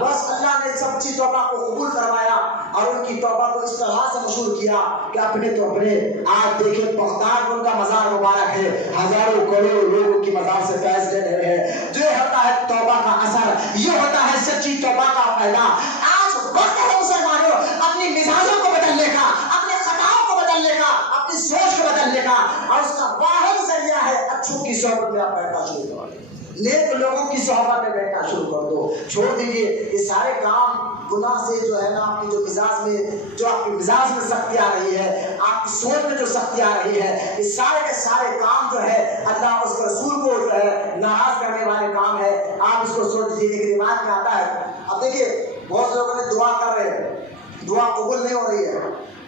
بس اللہ نے سب چیز توبہ کو قبول کروایا اور ان کی توبہ کو اس طرح سے مشہور کیا کہ اپنے تو اپنے آج دیکھیں بغداد ان کا مزار مبارک ہے, ہزاروں کروڑوں لوگوں کی مزار سے فیض لے رہے ہیں. جو ہوتا ہے توبہ کا اثر, یہ ہوتا ہے سچی توبہ کا فائدہ. آج وقت ہے مسلمانوں اپنی مزاجوں کو بدلنے کا, اپنے خطاؤں کو بدلنے کا, اپنی سوچ کو بدلنے کا, اور اس کا واحد ذریعہ ہے اچھوں کی صحبت میں آپ بیٹھنا شروع کرو, نیک لوگوں کی صحبت میں بیٹھنا شروع کر دو. چھوڑ دیجیے یہ سارے کام گناہ سے جو ہے نا آپ کی جو مزاج میں جو آپ کے مزاج میں سختی آ رہی ہے, آپ کی سوچ میں جو سختی آ رہی ہے, یہ سارے کے سارے کام جو ہے اللہ اس کے رسول کو جو ہے ناراض کرنے والے کام ہے. آپ اس کو سوچ دیجیے. ایک روایت میں آتا ہے, اب دیکھیے بہت سے لوگوں نے دعا کر رہے ہیں, دعا قبول نہیں ہو رہی ہے.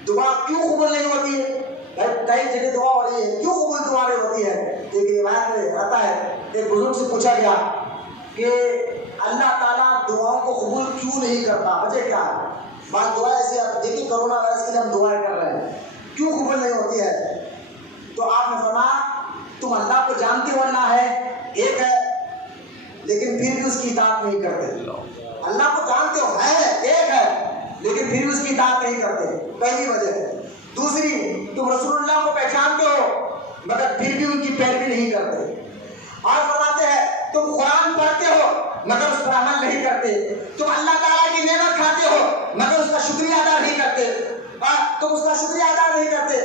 دعا کیوں قبول نہیں ہوتی ہے؟ کئی جگہ دعا ہو رہی ہے, کیوں قبول دعا نہیں ہوتی ہے؟ ایک روایت میں آتا ہے, ایک بزرگ سے پوچھا گیا کہ اللہ تعالیٰ دعاؤں کو قبول کیوں نہیں کرتا, وجہ کیا ہے؟ بعض دعائیں ایسے آپ دیکھیں کرونا وائرس کے لیے ہم دعائیں کر رہے ہیں کیوں قبول نہیں ہوتی ہے؟ تو آپ نے فرمایا تم اللہ کو جانتے ہو اللہ ہے ایک ہے لیکن پھر بھی اس کی اطاعت نہیں کرتے. اللہ کو جانتے ہو ہے ایک ہے لیکن پھر بھی اس کی اطاعت نہیں کرتے, پہلی وجہ. دوسری تم رسول اللہ کو پہچانتے ہو مگر پھر بھی ان کی پیروی نہیں کرتے. اور فرماتے ہیں تم قرآن پڑھتے ہو مگر اس پر عمل نہیں کرتے. تم اللہ تعالیٰ کی نعمت کھاتے ہو مگر اس کا شکریہ ادا نہیں کرتے. تم اس کا شکریہ ادا نہیں کرتے.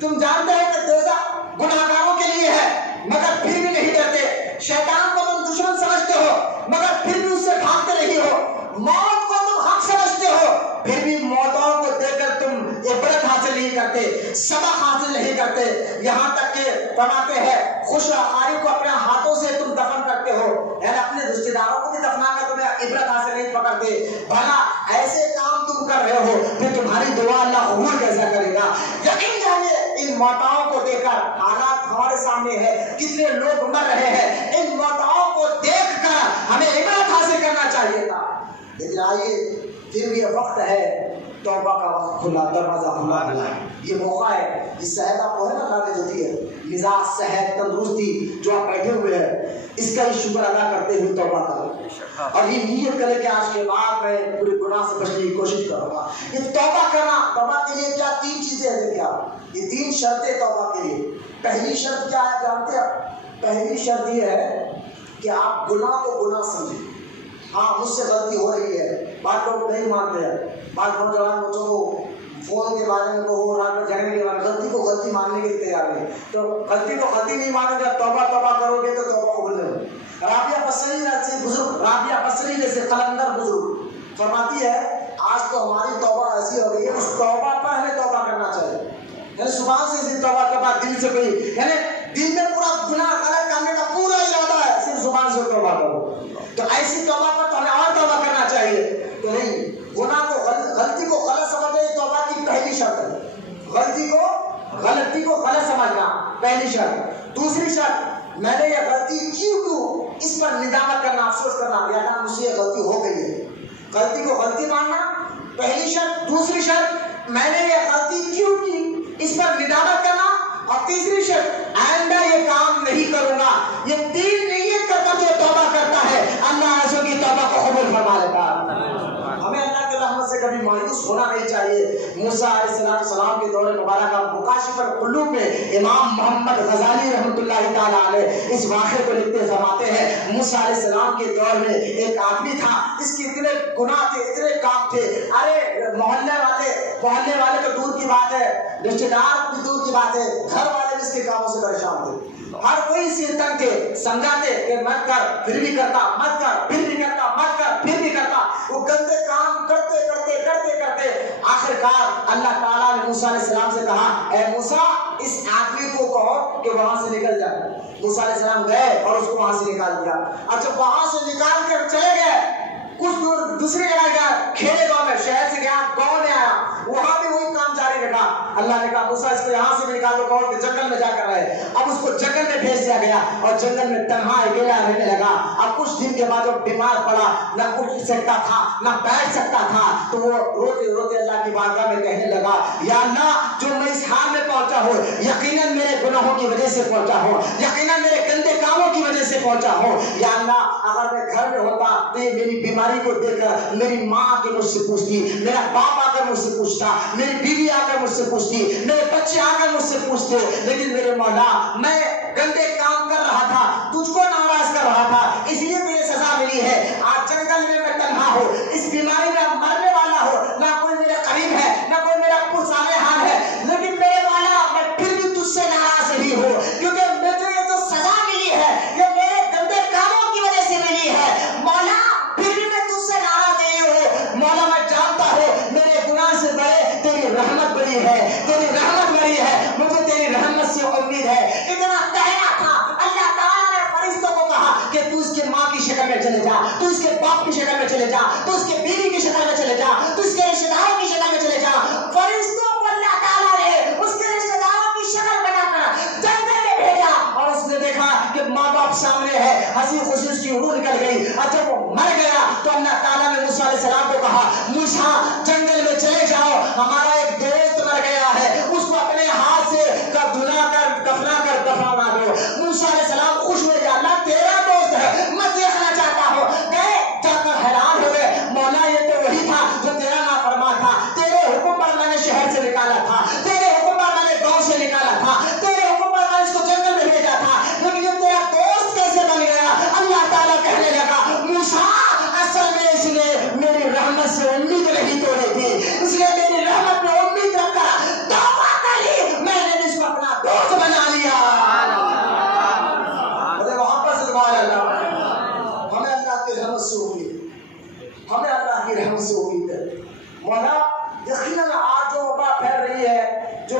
تم جانتے ہو کہ دوزخ گناہگاروں کے لیے ہے مگر پھر بھی نہیں ڈرتے. شیطان کو تم دشمن سمجھتے ہو مگر پھر بھی اس سے بھاگتے نہیں ہو. موت کو تم حق سمجھتے ہو پھر بھی موتوں کو دیکھ کر تم عبرت حاصل نہیں کرتے, سبق حاصل نہیں کرتے. یہاں تک کہ فرماتے ہیں خوش اقارب کو اپنے ہاتھوں سے تم دفن کرتے ہو, یعنی اپنے رشتے داروں کو بھی دفنا کر تمہیں عبرت حاصل نہیں پکڑتے. بھلا ایسے کام تم کر رہے ہو پھر تمہاری دعا اللہ قبول کیسا کرے گا؟ یقین جانیے ان موتاؤں کو دیکھ کر حالات ہمارے سامنے ہے, کتنے لوگ مر رہے ہیں. ان موتاؤں کو دیکھ کر ہمیں عبرت حاصل کرنا چاہیے تھا. لیکن آئیے پھر بھی یہ وقت ہے توبہ کا وقت کھلا, دروازہ کھلا ہے, یہ موقع ہے. اس صحت آپ کو ہے نا کھانے ہوتی ہے مزاج صحت تندرستی جو آپ بیٹھے ہوئے ہیں اس کا ہی شکر ادا کرتے ہوئے توبہ کریں اور یہ نیت کریں کہ آج کے بعد میں پورے گناہ سے بچنے کی کوشش کروں گا. یہ توبہ کرنا, توبہ کے لیے کیا تین چیزیں ہیں کیا یہ تین شرطیں توبہ کے لیے. پہلی شرط کیا ہے جانتے ہیں؟ پہلی شرط یہ ہے کہ آپ گناہ کو گناہ سمجھیں. ہاں مجھ سے غلطی ہو رہی ہے, بعض لوگ نہیں مانتے ہیں, بعض نوجوان بچوں کو فون کے بارے میں کہو, رات میں جگنے کے بارے میں, غلطی کو غلطی ماننے کے لیے تیار نہیں. تو غلطی کو غلطی نہیں مانو, جب توبہ کرو گے تو توبہ قبول نہیں ہوگی. رابعہ بصری جیسے بزرگ, رابعہ بصری جیسے قلندر بزرگ فرماتی ہے آج تو ہماری توبہ ایسی ہو گئی ہے اس توبہ پر ہمیں توبہ کرنا چاہیے. یعنی صبح سے اسی توبہ کے بعد دل سے کوئی, یعنی دل میں پورا گناہ غلط کرنے کا پورا ارادہ ہے, صرف زبان سے توبہ کرو. تو ایسی توبہ پر تو ہمیں اور توبہ کرنا چاہیے. تو نہیں, گناہ کو غلطی کو غلط سمجھنا یہ توبہ کی پہلی شرط ہے. غلطی کو غلط سمجھنا پہلی شرط. دوسری شرط میں نے یہ غلطی کیوں اس پر ندامت کرنا, افسوس کرنا, یا نا مجھ سے یہ غلطی ہو گئی ہے. غلطی کو غلطی ماننا پہلی شرط. دوسری شرط میں نے یہ غلطی کیوں کی اس پر ندامت کرنا. اور تیسری شرط آئندہ یہ کام نہیں کروں گا. یہ تین نیت کر کر جو توبہ کرتا ہے اللہ ایسوں کی توبہ کو قبول فرما لیتا ہے. ہمیں اللہ کے رحمت سے کبھی مایوس ہونا نہیں چاہیے. موسیٰ علیہ السلام کے دور مبارکہ مکاشف القلوب میں امام محمد غزالی رحمۃ اللہ تعالیٰ علیہ اس واقعے کو لکھتے فرماتے ہیں موسیٰ علیہ السلام کے دور میں ایک آدمی تھا, اس کے اتنے گناہ تھے, اتنے کام تھے. ارے محلے والے تو دور کی بات ہے, رشتے دار بھی دور کی بات ہے, گھر والے بھی اس کے کاموں سے پریشان تھے. ہر کوئی سے تنگ تھے, سمجھاتے کہ مت کر پھر بھی کرتا, مت کر پھر بھی کرتا, مت کر پھر بھی کرتا. وہ گندے کام کرتے آخرکار اللہ تعالیٰ نے موسیٰ علیہ السلام سے کہا اے موسیٰ اس آدمی کو کہو کہ وہاں سے نکل جائے. موسیٰ علیہ السلام گئے اور اس کو وہاں سے نکال دیا. اور جب وہاں سے نکال کر چلے گئے کچھ دور دوسری جگہ گیا, کھیڑے گاؤں میں, شہر سے گیا گاؤں میں آیا, وہاں بھی وہی کام جاری رکھا. اللہ نے کہا موسیٰ اس کو یہاں سے بھی نکال دو, گاؤں کے جنگل میں جا کر رہے. اب اس کو جنگل میں بھیج دیا گیا اور جنگل میں تنہا اکیلا رہنے لگا. اب کچھ دن کے بعد وہ بیمار پڑا, نہ اٹھ سکتا تھا نہ بیٹھ سکتا تھا. تو وہ روتے روتے اللہ کی بارگاہ میں کہنے لگا یا اللہ جو میں اس حال میں پہنچا ہوں یقیناً میرے گناہوں کی وجہ سے پہنچا ہوں, یقیناً میرے گندے کاموں کی وجہ سے پہنچا ہوں. یا اللہ اگر میں گھر میں ہوتا تو یہ میری بیماری کو دیکھ کر میری ماں آ کے مجھ سے پوچھتی, میرا باپ آ کر مجھ سے پوچھتا, میری بیوی آ کر مجھ سے پوچھتی, میرے بچے آ کر مجھ سے پوچھتے. لیکن میرے مولا میں گندے کام کر رہا تھا, تجھ کو ناراض کر رہا تھا, اس لیے مجھے سزا ملی ہے. آج جنگل میں تنہا ہوں, اس بیماری میں مرنے والا ہوں, نہ کوئی میرے قریب ہے نہ کوئی میرا پرسامنے حال ہے. لیکن میرے مولا میں پھر بھی تجھ سے ناراض نہیں ہوں, کیونکہ مجھے یہ تو سزا ملی ہے یہ میرے گندے کاموں کی وجہ سے ملی ہے. مولا پھر بھی میں تجھ سے ناراض نہیں ہوں. مولا میں جانتا ہوں میرے گناہ سے بڑے تیری رحمت بڑی ہے, تیری رحمت بڑی ہے, مجھے تیری رحمت سے امید ہے. اتنا کہنا تھا اللہ تعالیٰ نے فرشتوں کو کہا کہ تو اس کے ماں کی شکل میں چلے جا, تو اس کے باپ کی شکل میں چلے جا, تو اس کے بیوی کی شکل میں چلے جا, تو اس کے رشتے داروں کی شکل میں چلے جا. فرشتوں کو اللہ تعالیٰ نے اس کے رشتے داروں کی شکل بنا کر جنگل میں بھیجا اور اس نے دیکھا کہ ماں باپ سامنے ہے, ہنسی خوشی اس کی روح نکل گئی. اور جب وہ مر گیا تو اللہ تعالیٰ نے موسیٰ علیہ السلام کو کہا موسیٰ جنگل میں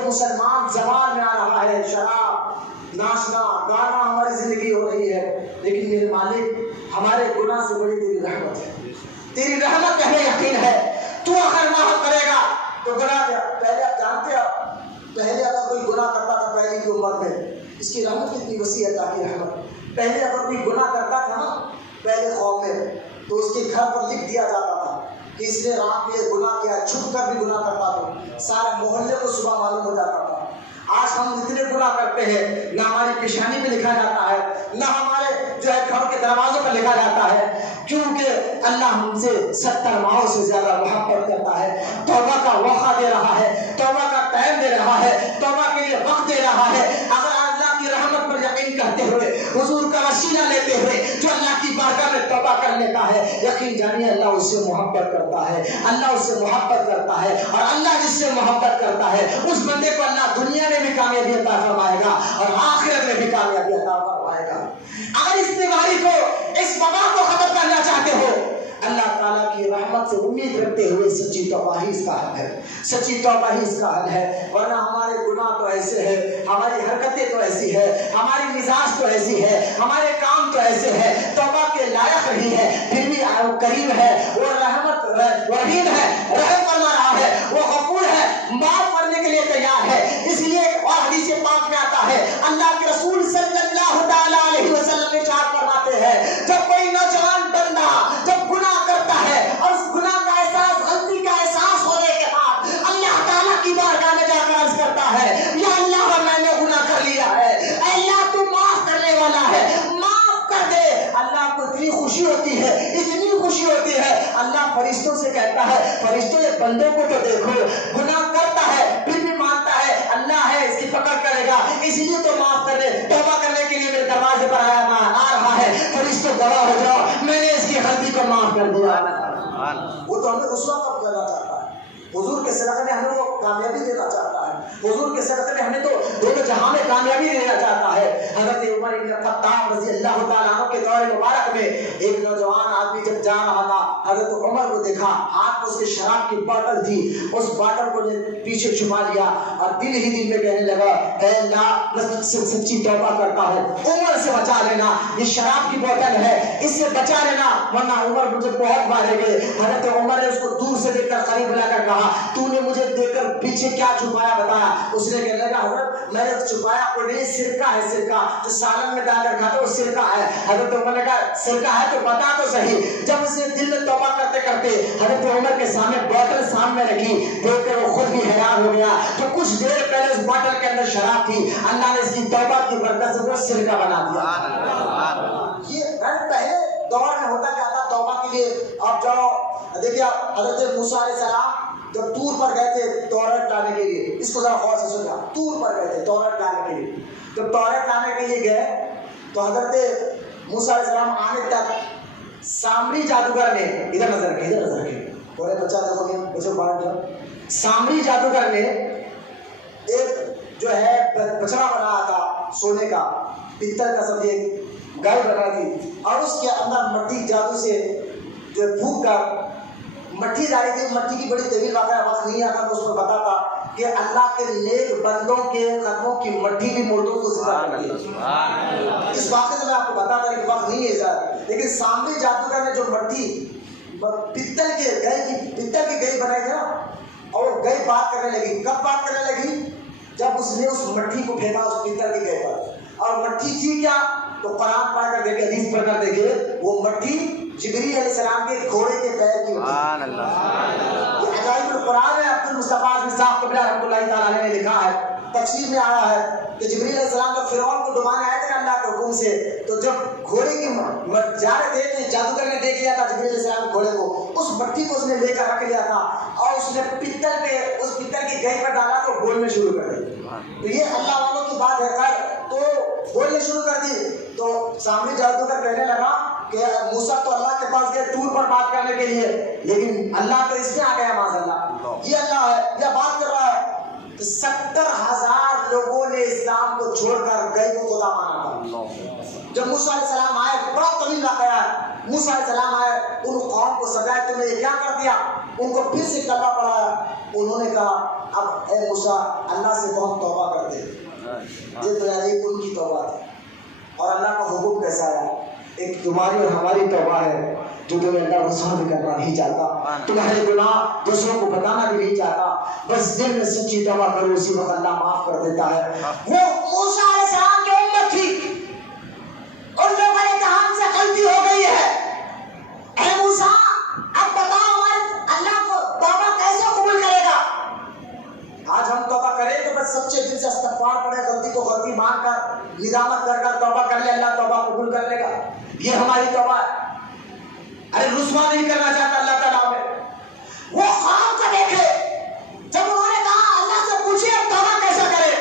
مسلمان زوال میں آ رہا ہے، شراب، ناچنا گانا ہماری زندگی ہو رہی ہے، لیکن میرے مالک ہمارے گناہ سے بڑی تیری رحمت ہے، تیری رحمت پہ ہمیں یقین ہے، تو اگر معاف کرے گا تو گناہ پہلے آپ جانتے ہو، پہلے اگر کوئی گناہ کرتا تھا پہلے کی امت میں، اس کی رحمت کتنی وسیع ہے تاکہ رحمت، پہلے اگر کوئی گناہ کرتا تھا نا پہلے قوم میں تو اس کے گھر پر لکھ دیا جاتا تھا کہ اس نے رات میں گناہ کیا، چھپ کر بھی گناہ کرتا تھا، سارے محلے کو صبح معلوم ہو جاتا تھا۔ آج ہم اتنے گناہ کرتے ہیں، نہ ہماری پیشانی پہ لکھا جاتا ہے، نہ ہمارے جو ہے گھر کے دروازوں پر لکھا جاتا ہے، کیونکہ اللہ ہم سے 70 ماہوں سے زیادہ محبت کرتا ہے، توبہ کا وقت دے رہا ہے، توبہ کا ٹائم دے رہا ہے، توبہ کے لیے وقت دے رہا ہے۔ اگر اللہ کی رحمت پر یقین کرتے ہوئے، حضور کا وسیلہ لیتے ہوئے جو اللہ کی بارگاہ میں توبہ کر لیتا ہے، یقین جانیے اللہ اس سے محبت کرتا ہے، اللہ اس سے محبت کرتا ہے، اور اللہ جس سے محبت کرتا ہے اس بندے کو اللہ دنیا میں بھی کامیابی عطا فرمائے گا اور آخرت میں بھی کامیابی عطا فرمائے گا۔ اگر اس بیماری کو، اس وبا کو ختم کرنا چاہتے ہو، اللہ تعالیٰ کی رحمت سے امید رکھتے ہوئے سچی توبہ ہی اس کا حل ہے، سچی توبہ ہی اس کا حل ہے، ورنہ ہمارے گناہ تو ایسے ہیں، ہماری حرکتیں تو ایسی ہے، ہماری مزاج تو ایسی ہے، ہمارے کام تو ایسے ہیں، توبہ کے لائق نہیں ہے، پھر بھی کریم ہے، وہ رحمت رحیم ہے، رحم فرما رہا ہے، وہ غفور ہے، معاف کرنے کے لیے تیار ہے۔ اس لیے اور حدیث پاک میں آتا ہے، اللہ کے رسول صلی اللہ تعالیٰ علیہ وسلم ارشاد فرماتے ہیں، جب کوئی نوجوان بندہ جب گناہ کرتا ہے اور اس گناہ کا احساس، غلطی کا احساس ہونے کے بعد اللہ تعالیٰ کی بارگاہ میں جا کر عرض کرتا ہے، یا اللہ میں نے گناہ کر لیا ہے، اے اللہ تو معاف کرنے والا ہے، معاف کر دے۔ اللہ کو اتنی خوشی ہوتی ہے، اتنی خوشی ہوتی ہے، اللہ فرشتوں سے کہتا ہے، فرشتوں یہ بندوں کو تو دیکھو، گناہ کرتا ہے پھر بھی مانتا ہے اللہ ہے اس کی پکڑ کرے گا، اس لیے تو معاف کر دے، توبہ کرنے کے لیے میرے دروازے پر آ رہا ہے، فرشتوں گواہ ہو جاؤ میں نے اس کی غلطی کو معاف کر دیا۔ وہ تو ہمیں رسوا کب کرنا چاہتا ہے، حضور کے صدقے میں ہمیں وہ کامیابی دینا چاہتا ہے، حضور کے صدقے میں ہمیں تو دونوں جہاں میں کامیابی دینا چاہتا ہے۔ حضرت عمر بن خطاب رضی اللہ تعالیٰ عنہ کے دور مبارک میں ایک نوجوان آدمی جب جا رہا تھا، حضرت عمر کو دیکھا، ہاتھ میں اس کے شراب کی بوتل تھی، اس بوتل کو پیچھے چھپا لیا اور دل ہی دل میں کہنے لگا، اے اللہ میں سچی توبہ کرتا ہوں، عمر سے بچا لینا، یہ شراب کی بوتل ہے اس سے بچا لینا ورنہ عمر مجھے بہت مارے گے۔ حضرت عمر نے اس کو دور سے دیکھ کر قریب لا کر کہا، تو نے مجھے دیکھ کر پیچھے کیا چھپایا بتایا؟ اس نے کہنے لگا، حضرت میں نے چھپایا کوئی نہیں، سرکہ ہے، سرکہ جو سالن میں ڈال کر کھاتے وہ سرکہ ہے۔ حضرت عمر نے کہا سرکہ ہے تو بتا تو صحیح۔ جب اس نے دل میں توبہ کرتے کرتے حضرت عمر کے سامنے بوتل سامنے رکھی، دیکھ کر وہ خود بھی حیران ہو گیا کہ کچھ دیر پہلے اس بوتل کے اندر شراب تھی، اللہ نے اس کی توبہ کی برکت سے وہ سرکہ بنا دیا۔ یہ پہلے دور میں ہوتا کیا تھا توبہ کے لیے؟ آپ جاؤ دیکھیے، حضرت موسیٰ علیہ السلام جب طور پر گئے تھے توریت لانے کے لیے، اس کو ذرا غور سے سننا، طور پر گئے تھے توریت لانے کے لیے، جب توریت لانے کے لیے گئے تو حضرت موسیٰ علیہ السلام آنے تک سامری جادوگر نے، ادھر نظر رکھے، ادھر نظر رکھے، اور بچہ دیکھو گے بچوں باہر جاؤ، سامری جادوگر نے ایک جو ہے بچڑا بنایا تھا سونے کا، پتل کا، سمجھے گائے بنا تھی، اور اس کے اندر مٹی جادو سے جو پھونک کر مٹھی ڈالی تھی۔ مٹی کی بڑی طویل واقعہ، وقت نہیں آتا تو اس میں بتاتا کہ اللہ کے نیک بندوں کے قدموں کی مٹی بھی مردوں کو زندہ کرتی ہے۔ اس واقعے سے میں آپ کو بتاتا کہ وقت نہیں ہے زیادہ، لیکن سامنے جادوگر نے جو مٹی پتل کے گئی بنائی تھی نا، اور وہ گئی بات کرنے لگی۔ کب بات کرنے لگی؟ جب اس نے اس مٹھی کو پھینکا اس پتل کے گئی پر، اور مٹھی تھی کیا؟ تو قرآن پڑھ کر دیکھے، حدیث پڑھ کر دیکھے، وہ مٹھی جبریل علیہ السلام کے گھوڑے کے پیر کی ہوتی ہے۔ یہ عجائب القرآن ہے، عبد المصطفیٰ بن صاحب قبلہ رحمۃ اللہ تعالیٰ نے لکھا ہے، تفسیر میں آیا ہے کہ جبریل علیہ السلام جب فرعون کو ڈبانے آئے تھے اللہ کے حکم سے، تو جب گھوڑے کی جا رہے تھے تو جادوگر نے دیکھ لیا تھا جبریل علیہ السلام کے گھوڑے کو، اس مٹھی کو اس نے لے کر رکھ لیا تھا اور اس نے پتل پہ اس پتل کی گئی پر ڈالا تو بولنے شروع کر دی۔ تو یہ اللہ والوں کی بات ہے، خیر تو بولنے شروع کر دی تو سامنے جادوگر کہنے لگا کہ موسیٰ تو اللہ کے پاس گئے طور پر بات کرنے کے لیے، لیکن اللہ تو اس میں آ گیا، معاذ اللہ یہ اللہ ہے، یہ بات کر رہا ہے۔ 70,000 لوگوں نے اسلام کو چھوڑ کر گئے کو خدا مانا تھا۔ جب موسیٰ علیہ السلام آئے، بڑا طویل واقعہ ہے، موسیٰ علیہ السلام آئے، ان قوم کو سجائے، تم نے یہ کیا کر دیا؟ ان کو پھر سے کلمہ پڑھایا. انہوں نے کہا اب اے موسیٰ اللہ سے تو ہم توبہ کرتے ہیں. یہ تو یار ایک ان کی توبہ تھی. اور اللہ کا حکم کیسا آیا؟ ایک تمہاری اور ہماری توبہ ہے جو تمہیں اللہ رسول بھی کرنا نہیں چاہتا, تمہارے گناہ دوسروں کو بتانا بھی نہیں چاہتا, بس دل میں سچی توبہ کرو اسی وقت اللہ معاف کر دیتا ہے. وہ موسیٰ علیہ السلام کی امت تھی, ان لوگوں نے کہا ہم سے غلطی ہو گئی ہے, اے موسیٰ اب بتاؤ ہمارے اللہ کو توبہ کیسے قبول کرے گا؟ آج ہم توبہ کریں تو بس سچے دل سے استغفار پڑے, غلطی کو غلطی مان کر ندامت کر کر توبہ کر لے, اللہ توبہ قبول کر لے گا. یہ ہماری توبہ ہے. ارے رسوا نہیں کرنا چاہتا اللہ تعالیٰ میں. وہ خواب کو دیکھے, جب انہوں نے کہا اللہ سے پوچھے اب توبہ کیسا کرے,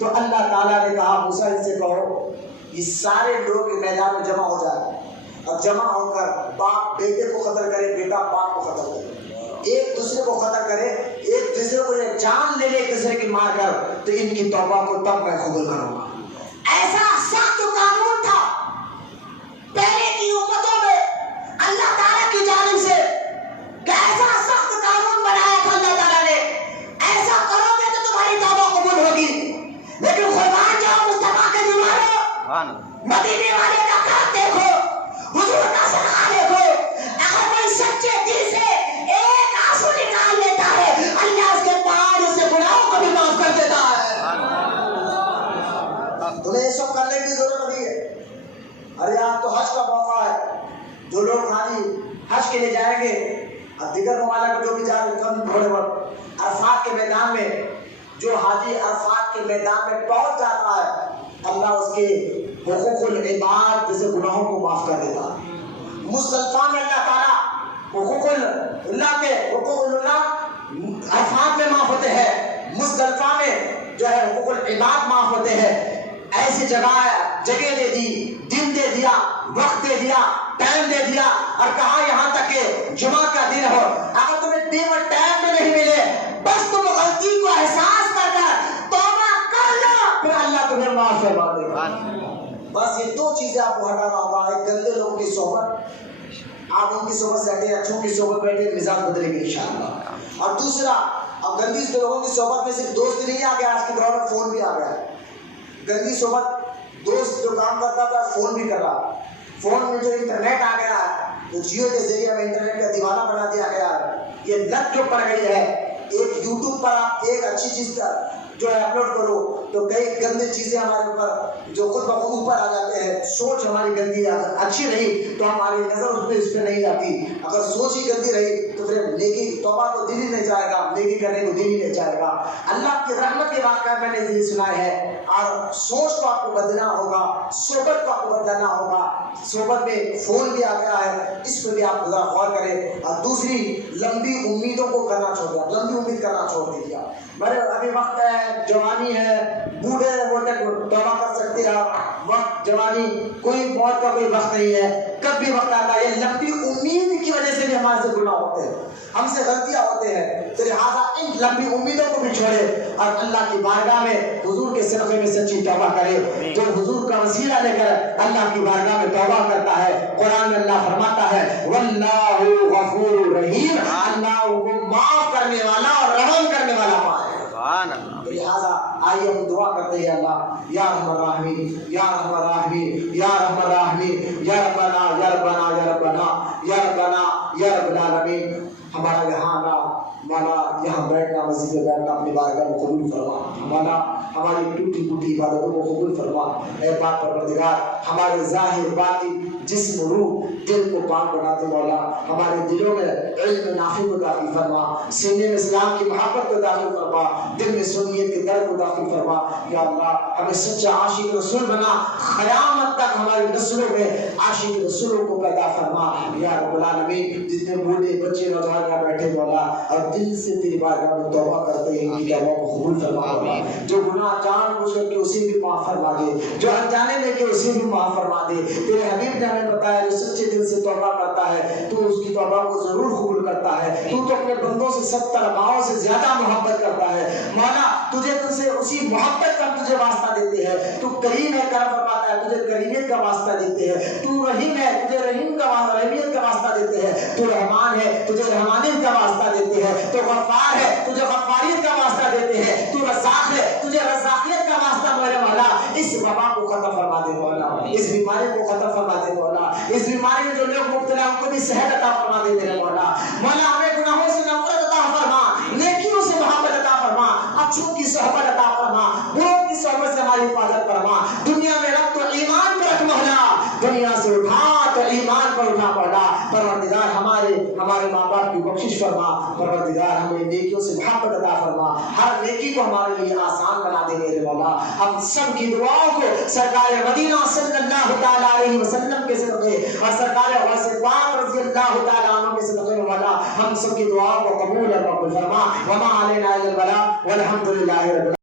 تو اللہ تعالیٰ نے کہا موسیٰ ان سے کہو یہ سارے لوگ میدان میں جمع ہو جائے, اب جمع ہو کر باپ بیٹے کو قتل کرے, بیٹا باپ کو قتل کرے, ایک دوسرے کو قتل کرے, ایک دوسرے کو جان لے لے ایک دوسرے کی مار کر, تو ان کی توبہ کو تب میں قبول کروں گا. ایسا سخت قانون تھا پہلے کی امتوں میں اللہ تعالیٰ کی جانب سے, کہ ایسا سخت قانون بنایا تھا اللہ تعالیٰ نے, ایسا کرو گے تو تمہاری توبہ قبول ہوگی. لیکن قربان جاؤ مصطفیٰ کے دیواروں, مدینے والے کا کام دیکھو, حضور کا صدقہ دیکھو, اگر کوئی سچے دل سے ایک آنسو نکال لیتا ہے اللہ اس کے پہاڑ سے گناہوں کو بھی معاف کر دیتا ہے. تمہیں یہ سب کرنے کی ضرورت نہیں ہے. ارے یار تو حج کا موقع ہے, جو لوگ خالی حج کے لیے جائیں گے, اور دیگر ممالک جو بھی جا رہے کم تھوڑے وقت عرفات کے میدان میں, جو حاجی عرفات کے میدان میں پہنچ جاتا ہے اللہ اس کے حقوق العباد جیسے گناہوں کو معاف کر دیتا ہے. مزدلفہ میں اللہ تعالیٰ حقوق اللہ کے حقوق اللہ عرفات میں معاف ہوتے ہیں, مزدلفہ میں جو ہے حقوق العباد معاف ہوتے ہیں. ایسی جگہ دے دی, دن دے دیا, وقت دے دیا, ٹائم دے دیا, اور کہا یہاں تک کہ جمعہ کا دن ہو, اگر تمہیں دن اور ٹائم میں نہیں ملے بس تم غلطی کو احساس کر کر توبہ کر لو, پھر اللہ تمہیں معاف فرما دے گا. بس یہ دو چیزیں آپ کو ہٹانا ہوگا. ایک گندے لوگوں کی صحبت, آپ ان کی صحبت سے ہٹے, اچھوں کی صحبت بیٹھے, مزاج بدلے گی انشاءاللہ. اور دوسرا, اب گندی لوگوں کی صحبت میں صرف دوست نہیں آ گیا, آج کے دور میں فون بھی آ گیا ہے. گندی صحبت, دوست جو کام کرتا تھا فون بھی کر رہا, فون میں جو انٹرنیٹ آ گیا ہے, جو جیو کے ذریعے ہمیں انٹرنیٹ کا دیوانہ بنا دیا گیا ہے, یہ لت جو پڑ گئی ہے. ایک یوٹیوب پر آپ ایک اچھی چیز جو ہے اپلوڈ کرو تو کئی گندی چیزیں ہمارے اوپر جو خود بخود اوپر آ جاتے ہیں. سوچ ہماری گندی اچھی رہی تو ہماری نظر اس پہ نہیں آتی. اگر سوچ ہی گندی رہی تو پھر نیکی توبہ کو دل ہی نہیں چاہے گا, نیکی کرنے کو دل ہی نہیں چاہے گا. اللہ کی رحمت کے واقعات میں نے دل سنائے ہیں, اور سوچ کو آپ کو بدلنا ہوگا, صحبت کو آپ کو بدلنا ہوگا. صحبت میں فون بھی آ گیا ہے, اس پہ بھی آپ ذرا غور کریں. اور دوسری, لمبی امیدوں کو کرنا چھوڑ دیا, لمبی امید کرنا چھوڑ دیا. میرے ابھی وقت ہے, جوانی ہے, بوڑھے وہ تک توبہ کر سکتے ہیں. وقت جوانی کوئی موت کا کوئی وقت نہیں ہے, کب بھی وقت آتا ہے. یہ لمبی امید کی وجہ سے بھی ہمارے سے گناہ ہوتے ہیں, ہم سے غلطیاں ہوتے ہیں. تو لہٰذا ان لمبی امیدوں کو بھی چھوڑے اور اللہ کی بارگاہ میں حضور کے صدقے میں سچی توبہ کرے. جو حضور کا وسیلہ لے کر اللہ کی بارگاہ میں توبہ کرتا ہے, قرآن میں اللہ فرماتا ہے واللہ غفور رحیم, اللہ کو معاف کرنے والا اور رحم کرنے والا پائے. لہذا آئیے ہم دعا کرتے ہیں, اللہ یا رحم الراحمین, یا رحم الراحمین, یا رحم الراحمین, یا ربنا یا ربنا یا ربنا یا ربنا یا رب العالمین. ہمارا یہاں مولا یہاں بیٹھنا, مسجد میں بیٹھنا اپنی بارگاہ میں قبول فرما. مولا ہماری ٹوٹی پھوٹی عبادتوں کو قبول فرما. اے پاک پروردگار, ہمارے ظاہر باطن جسم روح دل کو پاک بنا دے. مولا ہمارے دلوں میں علم نافع کو داخل فرما, سینے میں اسلام کی محبت کو داخل فرما, دل میں سنیت کے درد کو داخل فرما. یا اللہ ہمیں سچا عاشق رسول بنا, قیامت تک ہماری نسلوں میں عاشق رسولوں کو پیدا فرما. یا رب العالمین, جتنے بوڑھے بچے نوجوان بیٹھے مولا اور دل سے تیری بارگاہ میں توبہ کرتے ہیں, ان کی توبہ کو قبول فرما. جو گناہ جان بوجھ کر کے اسے بھی معاف فرما دے, جو انجانے میں کہ اسے بھی معاف فرما دے. تیرے حبیب نے ہمیں بتایا جو سچے دل سے توبہ کرتا ہے تو اس کی توبہ کو ضرور قبول کرتا ہے. تو اپنے بندوں سے 70 ماہوں سے زیادہ محبت کرتا ہے. مولا تجھے تجھ سے اسی محبت کا ہم تجھے واسطہ دیتے ہیں. تو کریم ہے، کرم فرماتا ہے، تجھے کریمیت کا واسطہ دیتے ہیں. تو رحیم ہے، تجھے رحیمیت کا واسطہ دیتے ہیں. تو رحمان ہے، تجھے رحمانیت کا واسطہ دیتے ہیں. تو غفار ہے، تجھے غفاریت کا واسطہ دیتے ہیں. تو رزاق ہے، تجھے رزاقیت کا واسطہ میرے مولا. اس وبا کو ختم فرما دے مولا، اس بیماری کو ختم فرما دے مولا. اس بیماری میں جو لوگ مبتلا ان کو بھی صحت عطا فرما دے میرے مولا. مولا ہمیں گناہوں سے نفرت عطا فرما، نیکیوں سے محبت عطا فرما، اچھوں کی صحبت عطا فرما، بروں کی صحبت سے ہماری حفاظت فرما. دنیا میں رکھ تو ایمان پر رکھ مولا، دنیا سے اٹھا تو ایمان پر اٹھا مولا. پروردگار ہمارے ماں باپ کی بخشش فرما. پروردگار ہمیں نیکیوں سے محبت عطا فرما. ہر نیکی کو ہمارے لیے آسان بنا دے میرے مولا. ہم سب کی دعاؤں کو سرکار مدینہ صلی اللہ تعالی علیہ وسلم کے صدقے اور سرکار غوث پاک رضی اللہ تعالی عنہ کے صدقے میں مولا ہم سب کی دعاؤں کو قبول اور مقبول فرما. وما علینا الا البلاغ والحمد للہ رب العالمین.